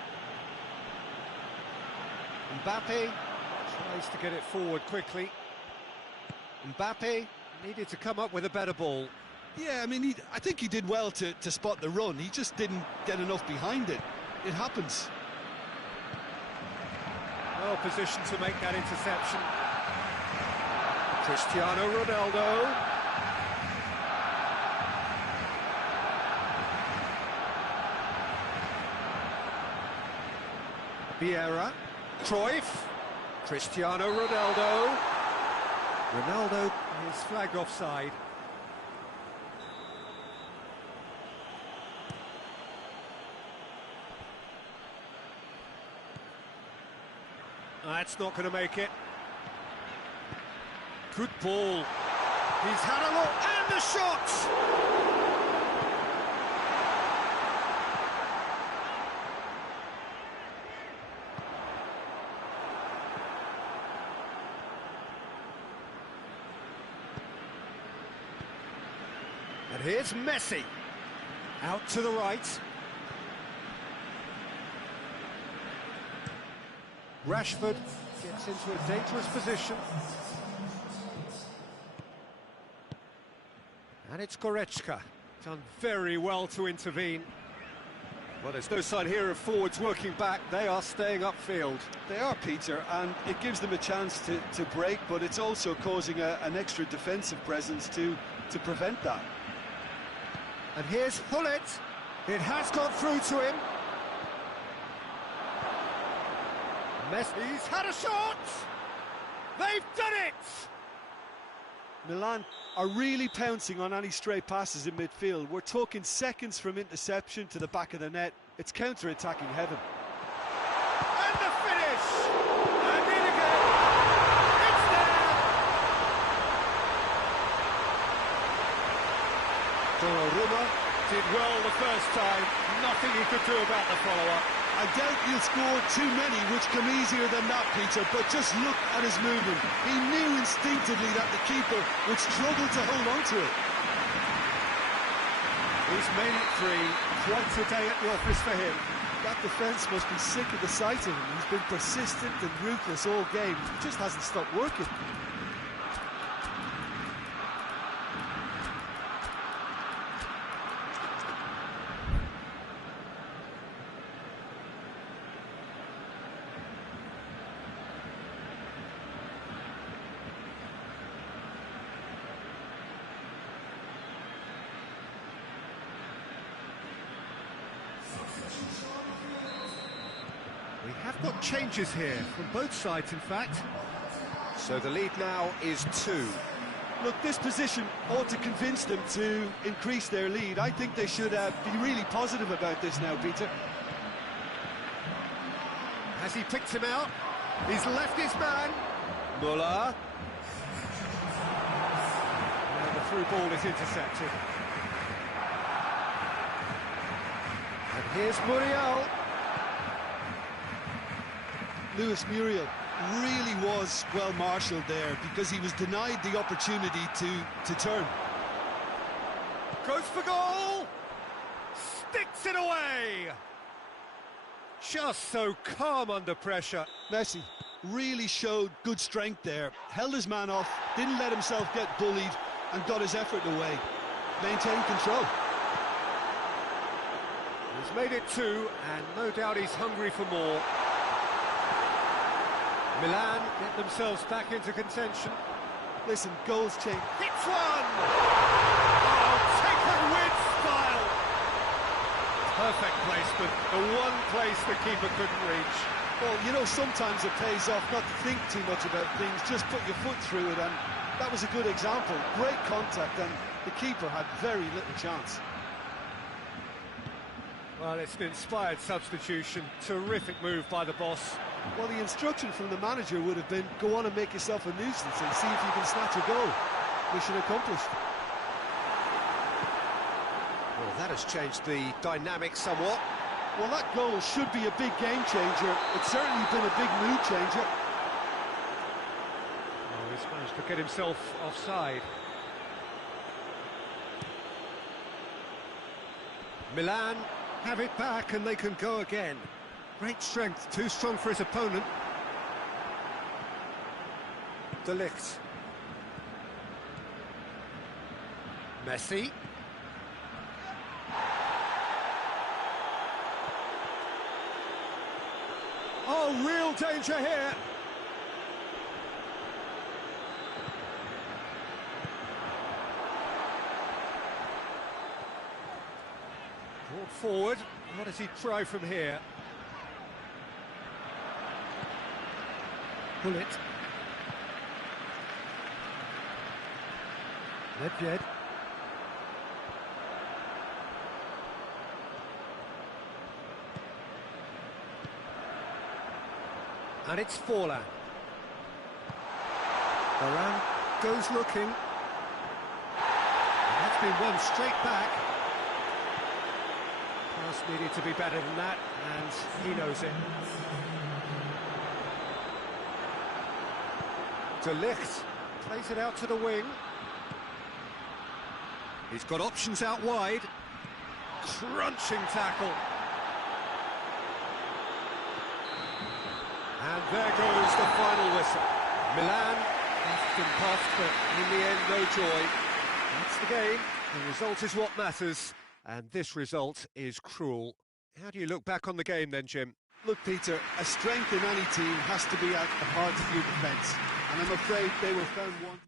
Mbappe tries to get it forward quickly. Mbappe needed to come up with a better ball. Yeah, I mean, I think he did well to spot the run. He just didn't get enough behind it. It happens. Well positioned to make that interception. Cristiano Ronaldo. Vieira. Cruyff. Cristiano Ronaldo. Ronaldo is flagged offside. That's not going to make it. Good ball. He's had a look, and the shot! And here's Messi. Out to the right. Rashford gets into a dangerous position. And it's Goretzka. Done very well to intervene. Well, there's no sign here of forwards working back. They are staying upfield. They are, Peter, and it gives them a chance to break, but it's also causing an extra defensive presence to prevent that. And here's Hullet. It has got through to him. Messi's had a shot! They've done it! Milan are really pouncing on any stray passes in midfield. We're talking seconds from interception to the back of the net. It's counter-attacking heaven. And the finish! And in again! It's there! Donnarumma did well the first time. Nothing he could do about the follow-up. I doubt he'll score too many which come easier than that, Peter, but just look at his movement. He knew instinctively that the keeper would struggle to hold on to it. He's made it 3. Quite a day at the office for him. That defence must be sick of the sight of him. He's been persistent and ruthless all game. He just hasn't stopped working. We have got changes here, from both sides in fact. So the lead now is 2. Look, this position ought to convince them to increase their lead. I think they should be really positive about this now, Peter. Has he picked him out? He's left his man. Muller. Now the through ball is intercepted. And here's Muriel. Luis Muriel really was well marshalled there because he was denied the opportunity to turn. Goes for goal! Sticks it away! Just so calm under pressure. Messi really showed good strength there, held his man off, didn't let himself get bullied and got his effort away. Maintained control. He's made it 2 and no doubt he's hungry for more. Milan get themselves back into contention. Listen, goals change. Hits one! Oh, taken with style! Perfect placement, the one place the keeper couldn't reach. Well, you know, sometimes it pays off not to think too much about things, just put your foot through it, and that was a good example. Great contact, and the keeper had very little chance. Well, it's an inspired substitution. Terrific move by the boss. Well, the instruction from the manager would have been, go on and make yourself a nuisance and see if you can snatch a goal. Mission accomplished. Well, that has changed the dynamic somewhat. Well, that goal should be a big game changer. It's certainly been a big mood changer. Oh, he's managed to get himself offside. Milan have it back and they can go again. Great strength, too strong for his opponent. De Ligt. Messi. Oh, real danger here. Brought forward. What does he try from here? Pull it. Nedved. And it's Forlan. Varane goes looking. And that's been won straight back. Pass needed to be better than that, and he knows it. De Ligt plays it out to the wing. He's got options out wide. Crunching tackle. And there goes the final whistle. Milan puffed and puffed, but in the end, no joy. That's the game. The result is what matters, and this result is cruel. How do you look back on the game then, Jim? Look, Peter, a strength in any team has to be at the heart of your defence, and I'm afraid they were found wanting.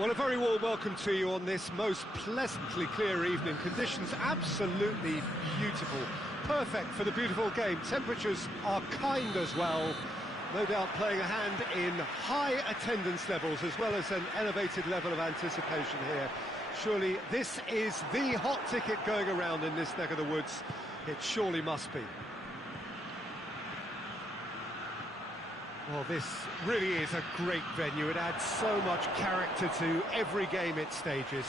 Well, a very warm welcome to you on this most pleasantly clear evening. Conditions absolutely beautiful. Perfect for the beautiful game. Temperatures are kind as well. No doubt playing a hand in high attendance levels as well as an elevated level of anticipation here. Surely this is the hot ticket going around in this neck of the woods. It surely must be. Well, this really is a great venue. It adds so much character to every game it stages.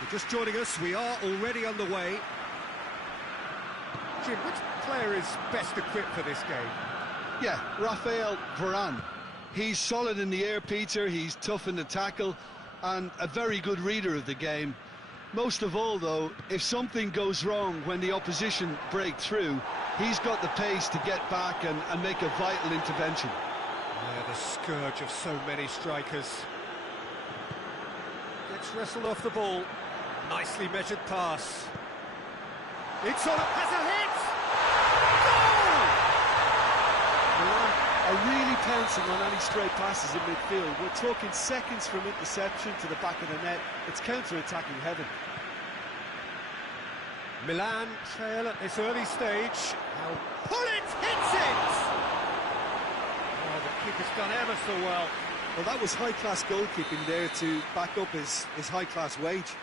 You're just joining us, we are already underway. Jim, which player is best equipped for this game? Yeah, Raphael Varane. He's solid in the air, Peter, he's tough in the tackle, and a very good reader of the game. Most of all, though, if something goes wrong when the opposition break through, he's got the pace to get back and make a vital intervention. Yeah, the scourge of so many strikers. Gets wrestled off the ball. Nicely measured pass. It's on, has a hit! Milan are really pouncing on any stray passes in midfield. We're talking seconds from interception to the back of the net. It's counter-attacking heaven. Milan trail at this early stage. Now Gullit hits it! Oh, the keeper's done ever so well. Well, that was high-class goalkeeping there to back up his high-class wage.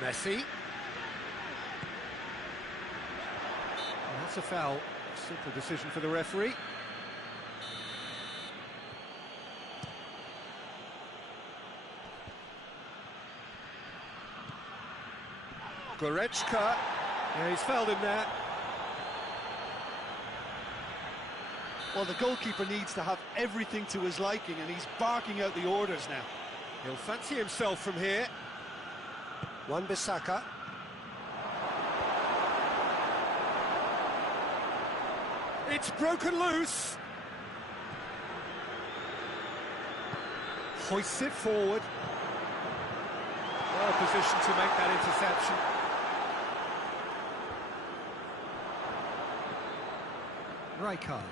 Messi. Well, that's a foul. Simple decision for the referee. Goretzka. Yeah, he's fouled him there. Well, the goalkeeper needs to have everything to his liking, and he's barking out the orders now. He'll fancy himself from here. Wan-Bissaka. It's broken loose. Hoists it forward. Well positioned to make that interception. Rijkaard.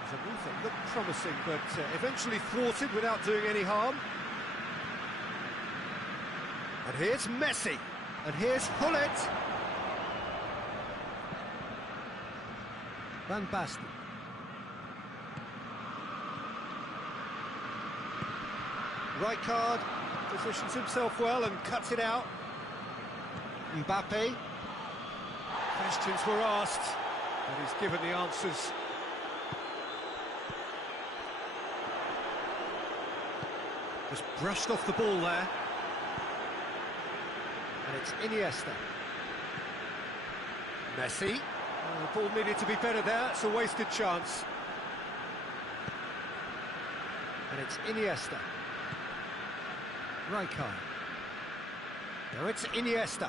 There's a move that looked promising, but eventually thwarted without doing any harm. And here's Messi. And here's Gullit. Van Basten. Rijkaard positions himself well and cuts it out. Mbappe. Questions were asked, and he's given the answers. Just brushed off the ball there. And it's Iniesta. Messi. Oh, the ball needed to be better there, it's a wasted chance. And it's Iniesta. Rijkaard. Now it's Iniesta.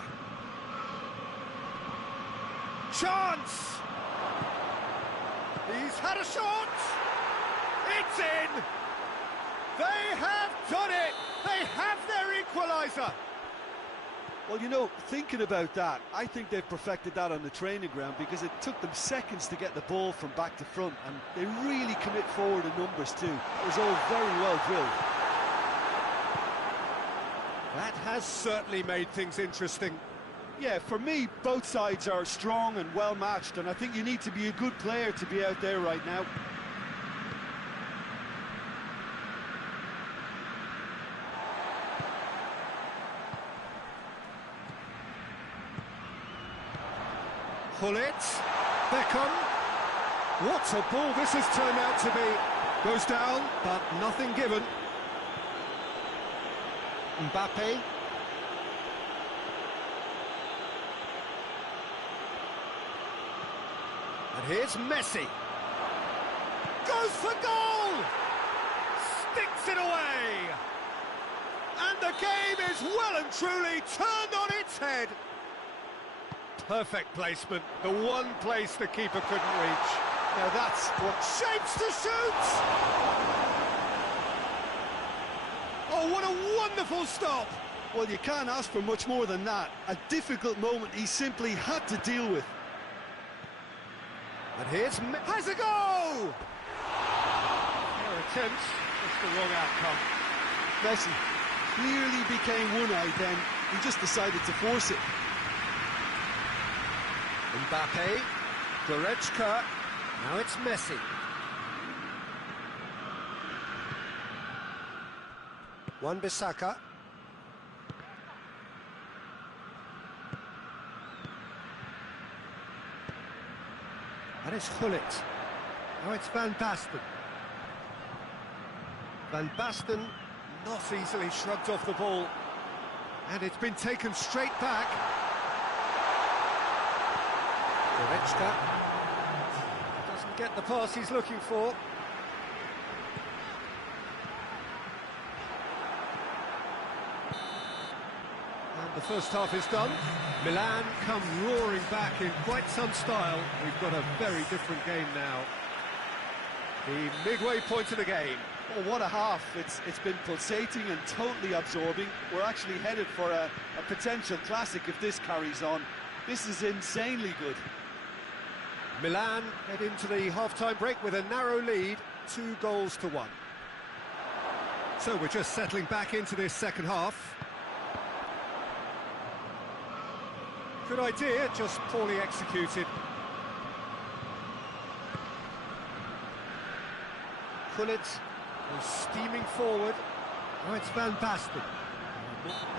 Chance! He's had a shot! It's in! They have done it! They have their equaliser! Well, you know, thinking about that, I think they've perfected that on the training ground because it took them seconds to get the ball from back to front, and they really commit forward in numbers too. It was all very well drilled. That has certainly made things interesting. Yeah, for me, both sides are strong and well matched, and I think you need to be a good player to be out there right now. Gullit, Beckham. What a ball this has turned out to be. Goes down, but nothing given. Mbappe. And here's Messi. Goes for goal! Sticks it away! And the game is well and truly turned on its head. Perfect placement, the one place the keeper couldn't reach. Now that's what... Shapes to shoot! Oh, what a wonderful stop! Well, you can't ask for much more than that. A difficult moment he simply had to deal with. And here's... has a goal! Fair attempt, just the wrong outcome. Messi clearly became one-eyed then. He just decided to force it. Mbappe, Goretzka, now it's Messi. Wan-Bissaka. And it's Gullit. Now it's Van Basten. Van Basten not easily shrugged off the ball. And it's been taken straight back. Goretzka doesn't get the pass he's looking for. And the first half is done. Milan come roaring back in quite some style. We've got a very different game now. The midway point of the game. Oh, what a half. It's been pulsating and totally absorbing. We're actually headed for a potential classic if this carries on. This is insanely good. Milan head into the half-time break with a narrow lead, 2-1. So we're just settling back into this second half. Good idea, just poorly executed. Gullit is steaming forward. Now it's Van Basten.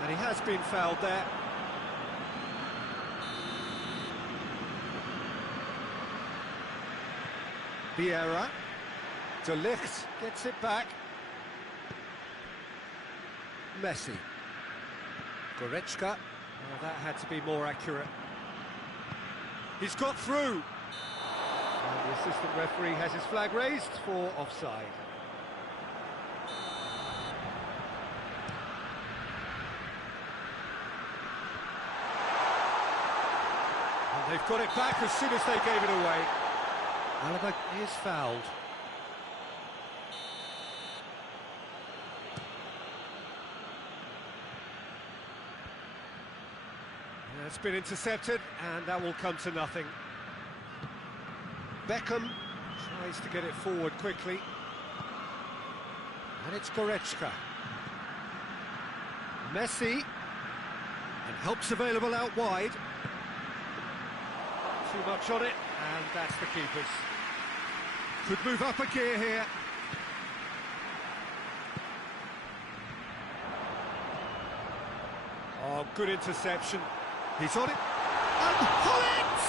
And he has been fouled there. Vieira, De Ligt gets it back. Messi. Goretzka. Well, that had to be more accurate. He's got through. And the assistant referee has his flag raised for offside. And they've got it back as soon as they gave it away. Alaba is fouled. It's been intercepted, and that will come to nothing. Beckham tries to get it forward quickly. And it's Goretzka. Messi. And help's available out wide. Too much on it, and that's the keeper's. Could move up a gear here. Oh, good interception. He's on it. And Gullit!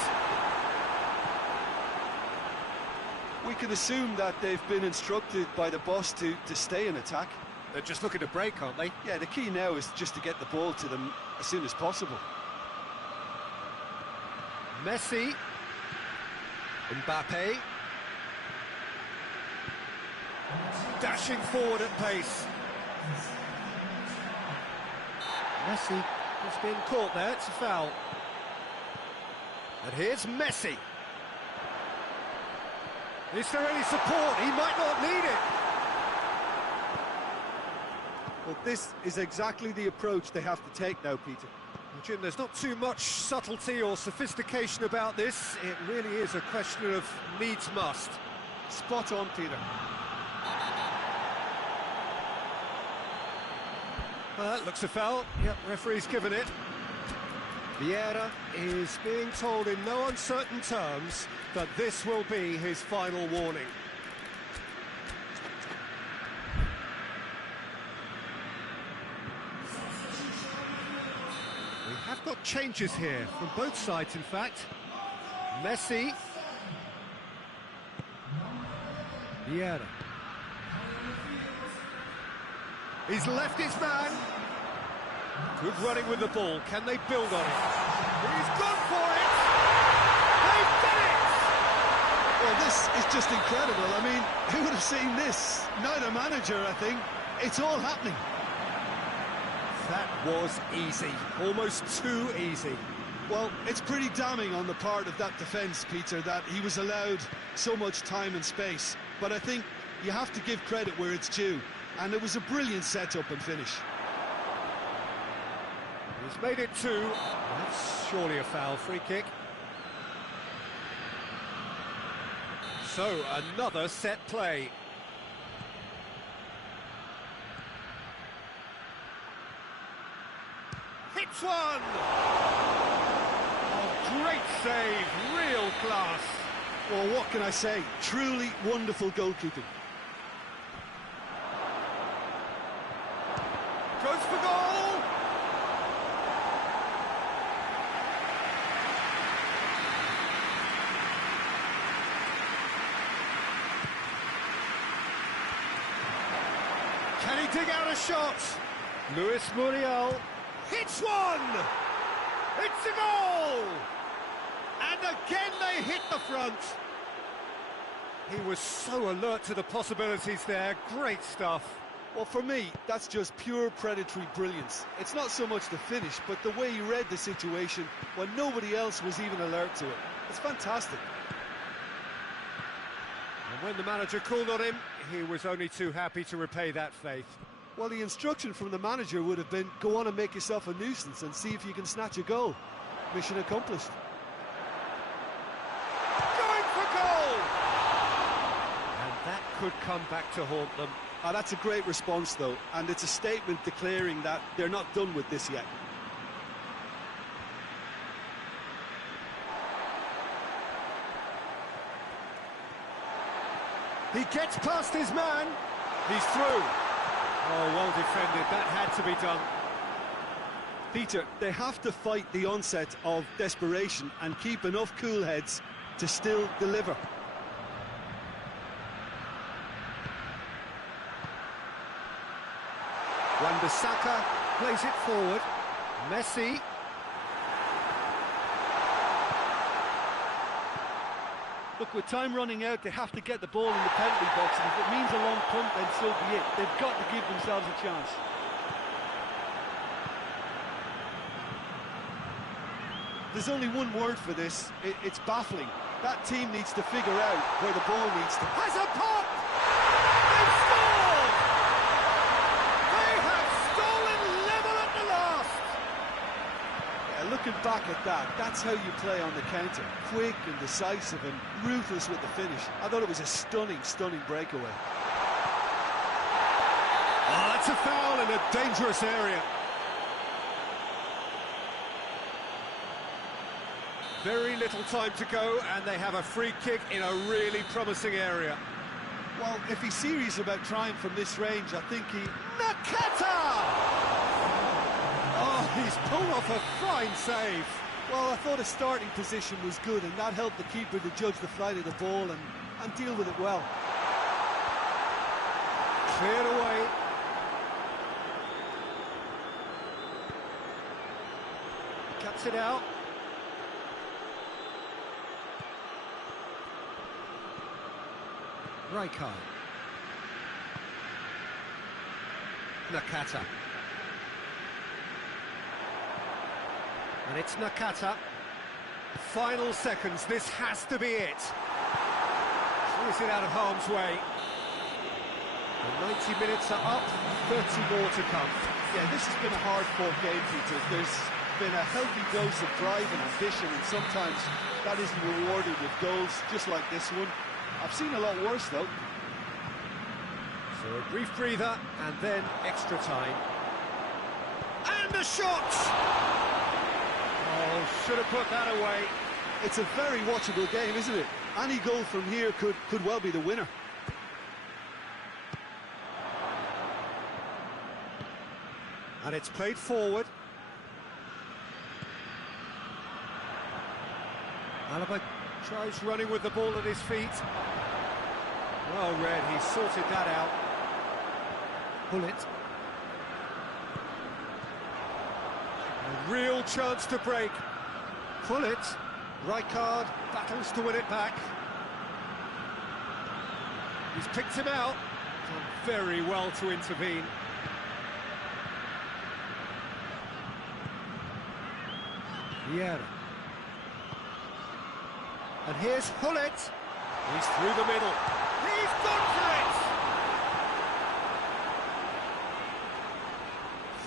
We can assume that they've been instructed by the boss to stay in attack. They're just looking to break, aren't they? Yeah, the key now is just to get the ball to them as soon as possible. Messi. Mbappe. Dashing forward at pace. Messi has been caught there, it's a foul. And here's Messi. Is there any support? He might not need it. But this is exactly the approach they have to take now, Peter. Well, Jim, there's not too much subtlety or sophistication about this. It really is a question of needs must. Spot on, Peter. Looks a foul. Yep, referee's given it. Vieira is being told in no uncertain terms that this will be his final warning. We have got changes here from both sides, in fact. Messi. Vieira. He's left his man. Good running with the ball. Can they build on it? He's gone for it! They've done it! Well, this is just incredible. I mean, who would have seen this? Neither manager, I think. It's all happening. That was easy, almost too easy. Well, it's pretty damning on the part of that defence, Peter, that he was allowed so much time and space. But I think you have to give credit where it's due, and it was a brilliant setup and finish. He's made it 2. That's surely a foul. Free kick. So, another set play. Hits one! Oh, great save, real class. Well, what can I say? Truly wonderful goalkeeping. Goes for goal! Can he dig out a shot? Luis Muriel hits one! It's a goal! And again they hit the front. He was so alert to the possibilities there. Great stuff. Well, for me, that's just pure predatory brilliance. It's not so much the finish, but the way he read the situation when nobody else was even alert to it. It's fantastic. And when the manager called on him, he was only too happy to repay that faith. Well, the instruction from the manager would have been, go on and make yourself a nuisance and see if you can snatch a goal. Mission accomplished. Going for goal! And that could come back to haunt them. That's a great response, though, and it's a statement declaring that they're not done with this yet. He gets past his man. He's through. Oh, well defended. That had to be done. Peter, they have to fight the onset of desperation and keep enough cool heads to still deliver. Wan-Bissaka plays it forward. Messi. Look, with time running out, they have to get the ball in the penalty box, and if it means a long punt, then so be it. They've got to give themselves a chance. There's only one word for this. It's baffling. That team needs to figure out where the ball needs to... Has a pop! They've scored! They have stolen level at the last! Yeah, looking back at that, that's how you play on the counter. Quick and decisive and ruthless with the finish. I thought it was a stunning, stunning breakaway. Oh, that's a foul in a dangerous area. Very little time to go, and they have a free kick in a really promising area. Well, if he's serious about trying from this range, I think he... Nakata! Oh, he's pulled off a fine save. Well, I thought his starting position was good, and that helped the keeper to judge the flight of the ball and deal with it well. Cleared away. Cuts it out. Rijkaard. Nakata. And it's Nakata. Final seconds, this has to be it. Clears it out of harm's way. The 90 minutes are up, 30 more to come. Yeah, this has been a hard-fought game, Peter. There's been a healthy dose of drive and ambition, and sometimes that isn't rewarded with goals, just like this one. I've seen a lot worse, though. So a brief breather, and then extra time. And a shot! Oh, should have put that away. It's a very watchable game, isn't it? Any goal from here could well be the winner. And it's played forward. Alaba tries running with the ball at his feet. Well read, he sorted that out. Bullet. A real chance to break. Bullet. Rijkaard battles to win it back. He's picked him out. Done very well to intervene. Vieira. And here's Hullet. He's through the middle. He's gone for it!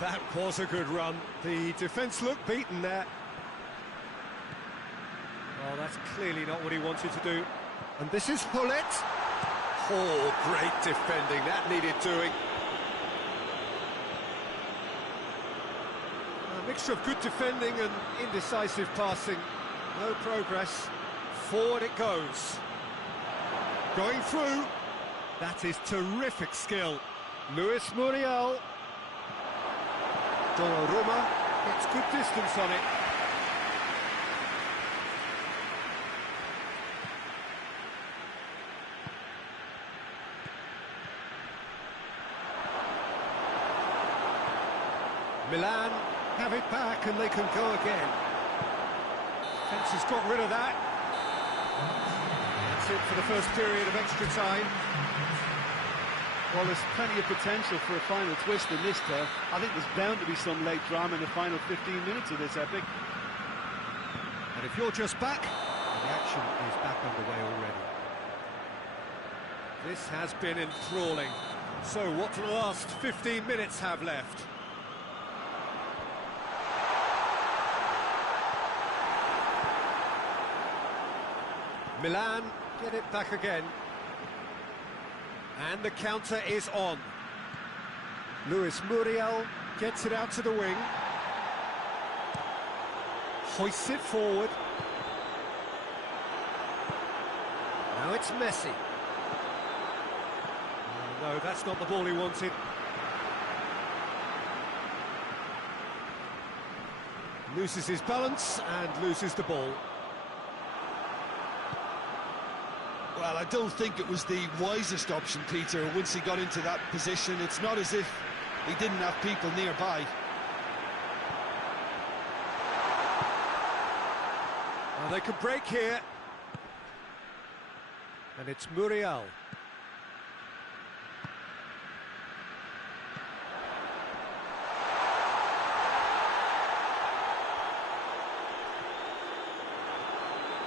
That was a good run. The defence looked beaten there. Well, that's clearly not what he wanted to do. And this is Hullet. Oh, great defending. That needed doing. A mixture of good defending and indecisive passing. No progress. Forward it goes. Going through. That is terrific skill. Luis Muriel. Donnarumma gets good distance on it. Milan have it back and they can go again. Defence has got rid of that. That's it for the first period of extra time. Well, there's plenty of potential for a final twist in this turn. I think there's bound to be some late drama in the final 15 minutes of this epic. And if you're just back, the action is back underway already. This has been enthralling. So what do the last 15 minutes have left? Milan get it back again. And the counter is on. Luis Muriel gets it out to the wing. Hoists it forward. Now it's Messi. Oh, no, that's not the ball he wanted. Loses his balance and loses the ball. Well, I don't think it was the wisest option, Peter, once he got into that position. It's not as if he didn't have people nearby. Well, they could break here. And it's Muriel.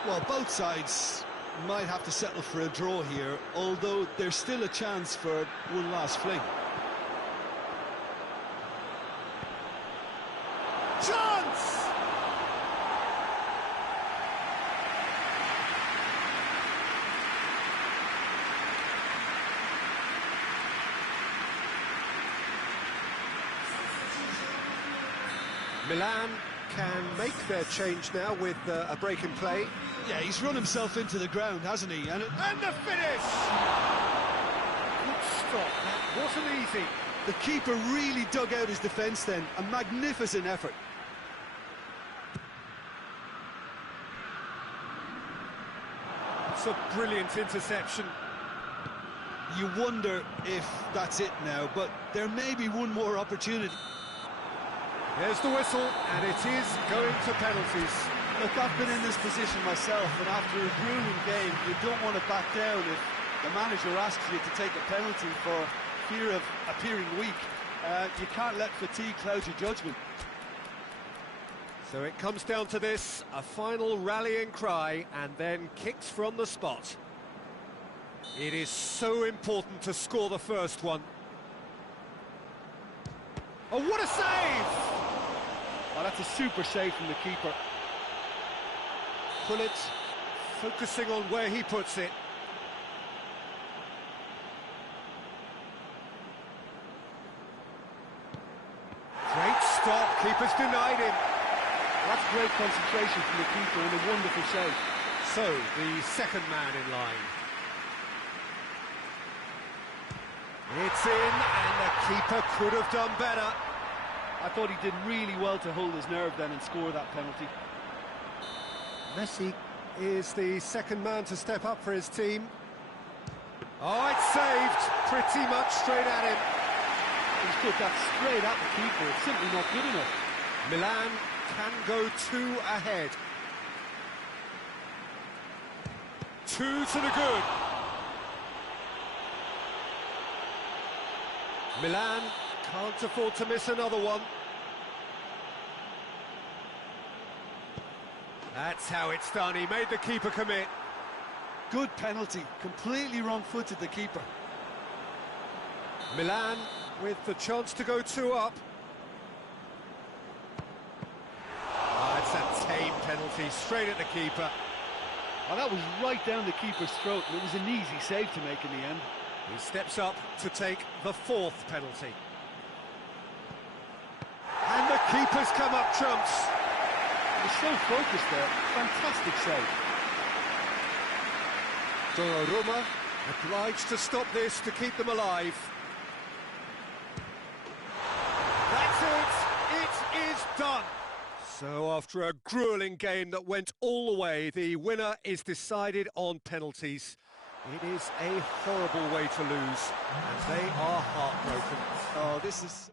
Well, both sides might have to settle for a draw here, although there's still a chance for one last fling. Chance! Milan can make their change now with a break in play. Yeah, he's run himself into the ground, hasn't he? And the finish! Good stop, that wasn't easy. the keeper really dug out his defence then. A magnificent effort. It's a brilliant interception. You wonder if that's it now, but there may be one more opportunity. There's the whistle, and it is going to penalties. Look, I've been in this position myself, and after a grueling game, you don't want to back down if the manager asks you to take a penalty for fear of appearing weak. You can't let fatigue cloud your judgment. So it comes down to this, a final rallying cry, and then kicks from the spot. It is so important to score the first one. Oh, what a save! Oh, that's a super save from the keeper. Hullet focusing on where he puts it. Great stop, keeper's denied him. That's great concentration from the keeper and a wonderful save. So, the second man in line. It's in, and the keeper could have done better. I thought he did really well to hold his nerve then and score that penalty. Messi is the second man to step up for his team. Oh, it's saved, pretty much straight at him. He's put that straight at the keeper, it's simply not good enough. Milan can go 2 ahead. 2 to the good. Milan can't afford to miss another one. That's how it's done. He made the keeper commit. Good penalty, completely wrong-footed the keeper. Milan with the chance to go 2 up. It's a tame penalty, straight at the keeper. Oh, that was right down the keeper's throat, and it was an easy save to make in the end. He steps up to take the 4th penalty. And the keeper's come up trumps. He was so focused there. Fantastic save. Donnarumma obliged to stop this to keep them alive. That's it! It is done! So after a gruelling game that went all the way, the winner is decided on penalties. It is a horrible way to lose, and they are heartbroken. Oh, this is...